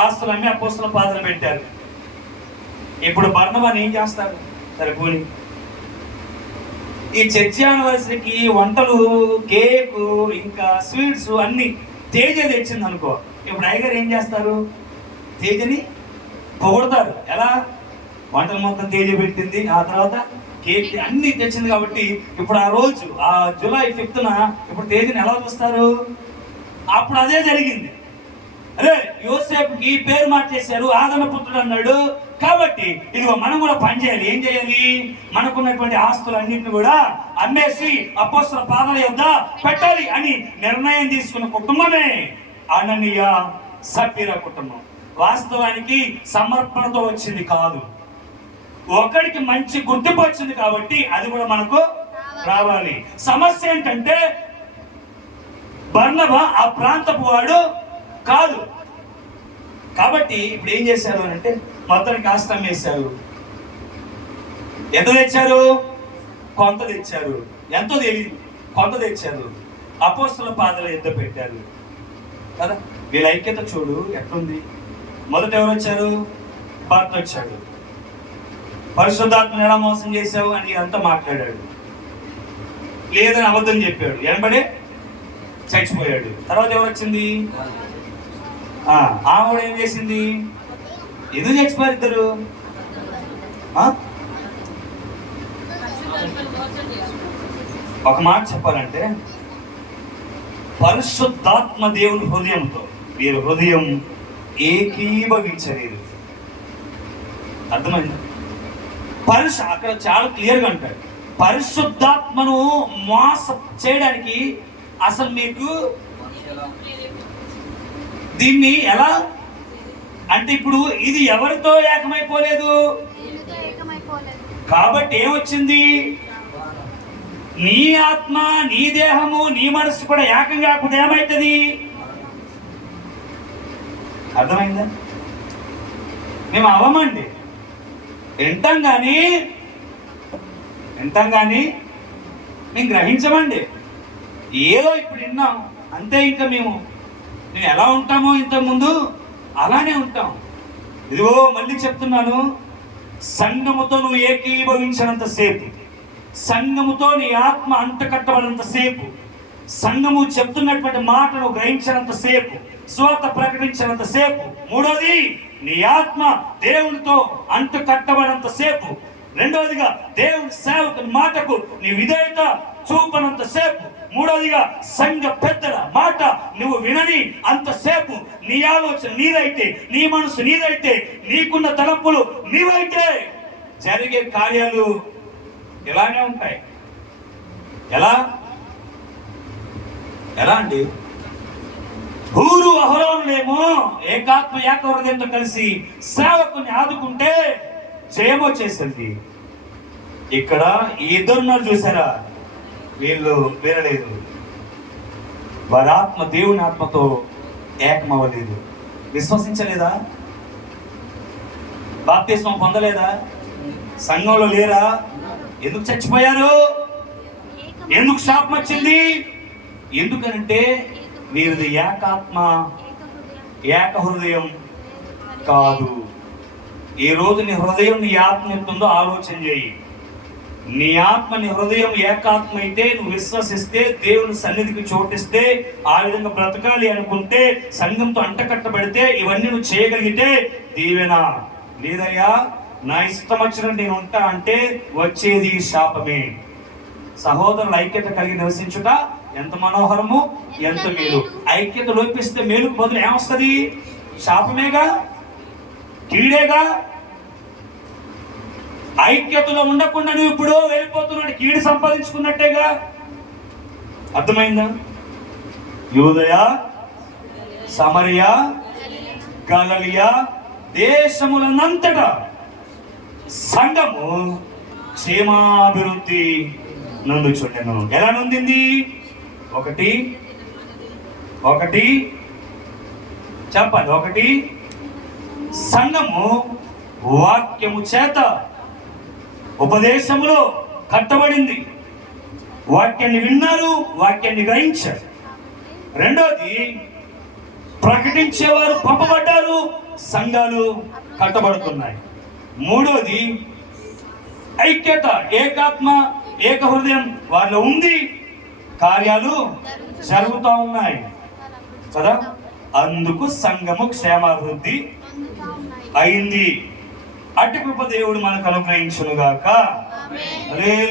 ఆస్తులు అమ్మి అపోస్తలుల పాదాలు పెట్టారు. ఇప్పుడు బర్నబాని ఏం చేస్తారు? సరే పోనీ, ఈ చర్చి యానివర్సరీకి వంటలు, కేకు, ఇంకా స్వీట్స్ అన్ని తేజ తెచ్చింది అనుకో. ఇప్పుడు అయ్యగారు ఏం చేస్తారు? తేజని పొగడతారు. ఎలా? వంటలు మొత్తం తేజ పెట్టింది, ఆ తర్వాత కేక్ అన్ని తెచ్చింది కాబట్టి ఇప్పుడు ఆ రోజు ఆ జూలై 5th ఇప్పుడు తేజని ఎలా చూస్తారు? అప్పుడు అదే జరిగింది. అదే యోసేపుకి పేరు మార్చేశారు, ఆదరణ పుత్రుడు అన్నాడు. కాబట్టి ఇదిగో మనం కూడా పని చేయాలి. ఏం చేయాలి? మనకున్నటువంటి ఆస్తులన్నింటినీ కూడా అమ్మేసి అపోస్తలుల పాదాల యొద్ద పెట్టాలి అని నిర్ణయం తీసుకున్న కుటుంబమే అననీయ సఫీరా కుటుంబం. వాస్తవానికి సమర్పణతో వచ్చింది కాదు, ఒకడికి మంచి గుర్తింపు వచ్చింది కాబట్టి అది కూడా మనకు రావాలి. సమస్య ఏంటంటే బర్నబా ఆ ప్రాంతపు వాడు కాదు. కాబట్టి ఇప్పుడు ఏం చేశారు అని అంటే మొత్తానికి ఆస్తం వేశారు. ఎంత తెచ్చారు? కొంత తెచ్చారు. ఎంతో తెలియదు, కొంత తెచ్చారు. అపోస్తలుల పాదాల యొద్ద పెట్టారు కదా. వీళ్ళ ఐక్యత చూడు ఎట్లుంది. మొదట ఎవరు వచ్చారు? భర్త వచ్చాడు. పరిశుద్ధాత్మను ఎలా మోసం చేశావు అని అంతా మాట్లాడాడు. లేదని అబద్ధం చెప్పాడు, వెనబడే చచ్చిపోయాడు. తర్వాత ఎవరు వచ్చింది? ఆవిడ ఏం చేసింది? ఎందుకు చచ్చిపోయారు ఇద్దరు? ఒక మాట చెప్పాలంటే, పరిశుద్ధాత్మ దేవుని హృదయంతో వీరి హృదయం ఏకీభవించలేదు. అర్థమైంది? అక్కడ చాలా క్లియర్గా అంటాడు, పరిశుద్ధాత్మను మోసం చేయడానికి అసలు మీకు దీన్ని ఎలా అంటే, ఇప్పుడు ఇది ఎవరితో ఏకమైపోలేదు కాబట్టి ఏమొచ్చింది? నీ ఆత్మ, నీ దేహము, నీ మనసు కూడా ఏకం కాకుండా ఏమవుతుంది? అర్థమైందా? మేము అవ్వమండి, వింటాం కానీ మేము గ్రహించమండి. ఏదో ఇప్పుడు విన్నాం అంతే. ఇంకా మేము ఎలా ఉంటామో ఇంతకుముందు అలానే ఉంటాం. ఇదిగో మళ్ళీ చెప్తున్నాను, సంఘముతో నువ్వు ఏకీభవించినంత సేపు, సంఘముతో నీ ఆత్మ అంటకట్టబడినంత సేపు, సంఘము చెప్తున్నటువంటి మాటను గ్రహించినంత సేపు, స్వార్థ ప్రకటించినంత సేపు, మూడోది నీ ఆత్మ దేవునితో అంటు కట్టబడినంత సేపు, రెండోదిగా దేవుని సేవకుని మాటకు నీ విధేయత చూపనంత సేపు, మూడోదిగా సంఘ పెద్దల మాట నువ్వు వినని అంతసేపు, నీ ఆలోచన నీదైతే, నీ మనసు నీదైతే, నీకున్న తలంపులు నీవైతే జరిగే కార్యాలు ఇలానే ఉంటాయి. ఎలా అండి? హూరు అహరోనులేమో ఏకాత్మ ఏకహృదయంతో కలిసి సేవకుని ఆదుకుంటే జయమో చేసింది. ఇక్కడ ఈ ఇద్దరున్నారు చూసారా, వీళ్ళు వినలేదు. వారి ఆత్మ దేవుని ఆత్మతో ఏకమవ్వలేదు. విశ్వసించలేదా? బాప్తిస్మం పొందలేదా? సంఘంలో లేరా? ఎందుకు చచ్చిపోయారు? ఎందుకు శాపం వచ్చింది? ఎందుకనంటే వీరిది ఏకాత్మ ఏక హృదయం కాదు. ఈ రోజు నీ హృదయం నీ ఆత్మ ఎంతుందో ఆలోచన చేయి. నీ ఆత్మ నీ హృదయం ఏకాత్మ అయితే, నువ్వు విశ్వసిస్తే, దేవుని సన్నిధికి చోటిస్తే, ఆ విధంగా బ్రతకాలి అనుకుంటే, సంఘంతో అంటకట్టబడితే, ఇవన్నీ నువ్వు చేయగలిగితే దీవెన. లేదయ్యా నా ఇష్టం వచ్చినట్టు నేను ఉంటా అంటే వచ్చేది శాపమే. సహోదరుల ఐక్యత కలిగి నివసించుట ఎంత మనోహరము, ఎంత మేలు. ఐక్యత లోపిస్తే మేలుకు బదులు ఏమొస్తుంది? శాపమేగా, కీడేగా. ఐక్యతలో ఉండకుండా నువ్వు ఇప్పుడు వెళ్ళిపోతున్నాడు, కీడు సంపాదించుకున్నట్టేగా. అర్థమైందా? యూదయ, సమరయ, గలిలయ దేశములనంతటా సంఘము క్షేమాభివృద్ధి నందుచుండెను. ఎలా నొందింది? ఒకటి చెప్పండి. ఒకటి, సంఘము వాక్యము చేత ఉపదేశములో కట్టబడింది. వాక్యాన్ని విన్నారు, వాక్యాన్ని గ్రహించారు. రెండోది, ప్రకటించేవారు పంపబడ్డారు, సంఘాలు కట్టబడుతున్నాయి. మూడోది, ఐక్యత, ఏకాత్మ ఏక హృదయం వాళ్ళలో ఉంది, కార్యాలు జరుగుతూ ఉన్నాయి కదా. అందుకు సంఘము క్షేమాభివృద్ధి అయింది. అట్టి కృప దేవుడు మనకు అనుగ్రహించును గాక. హల్లెలూయా.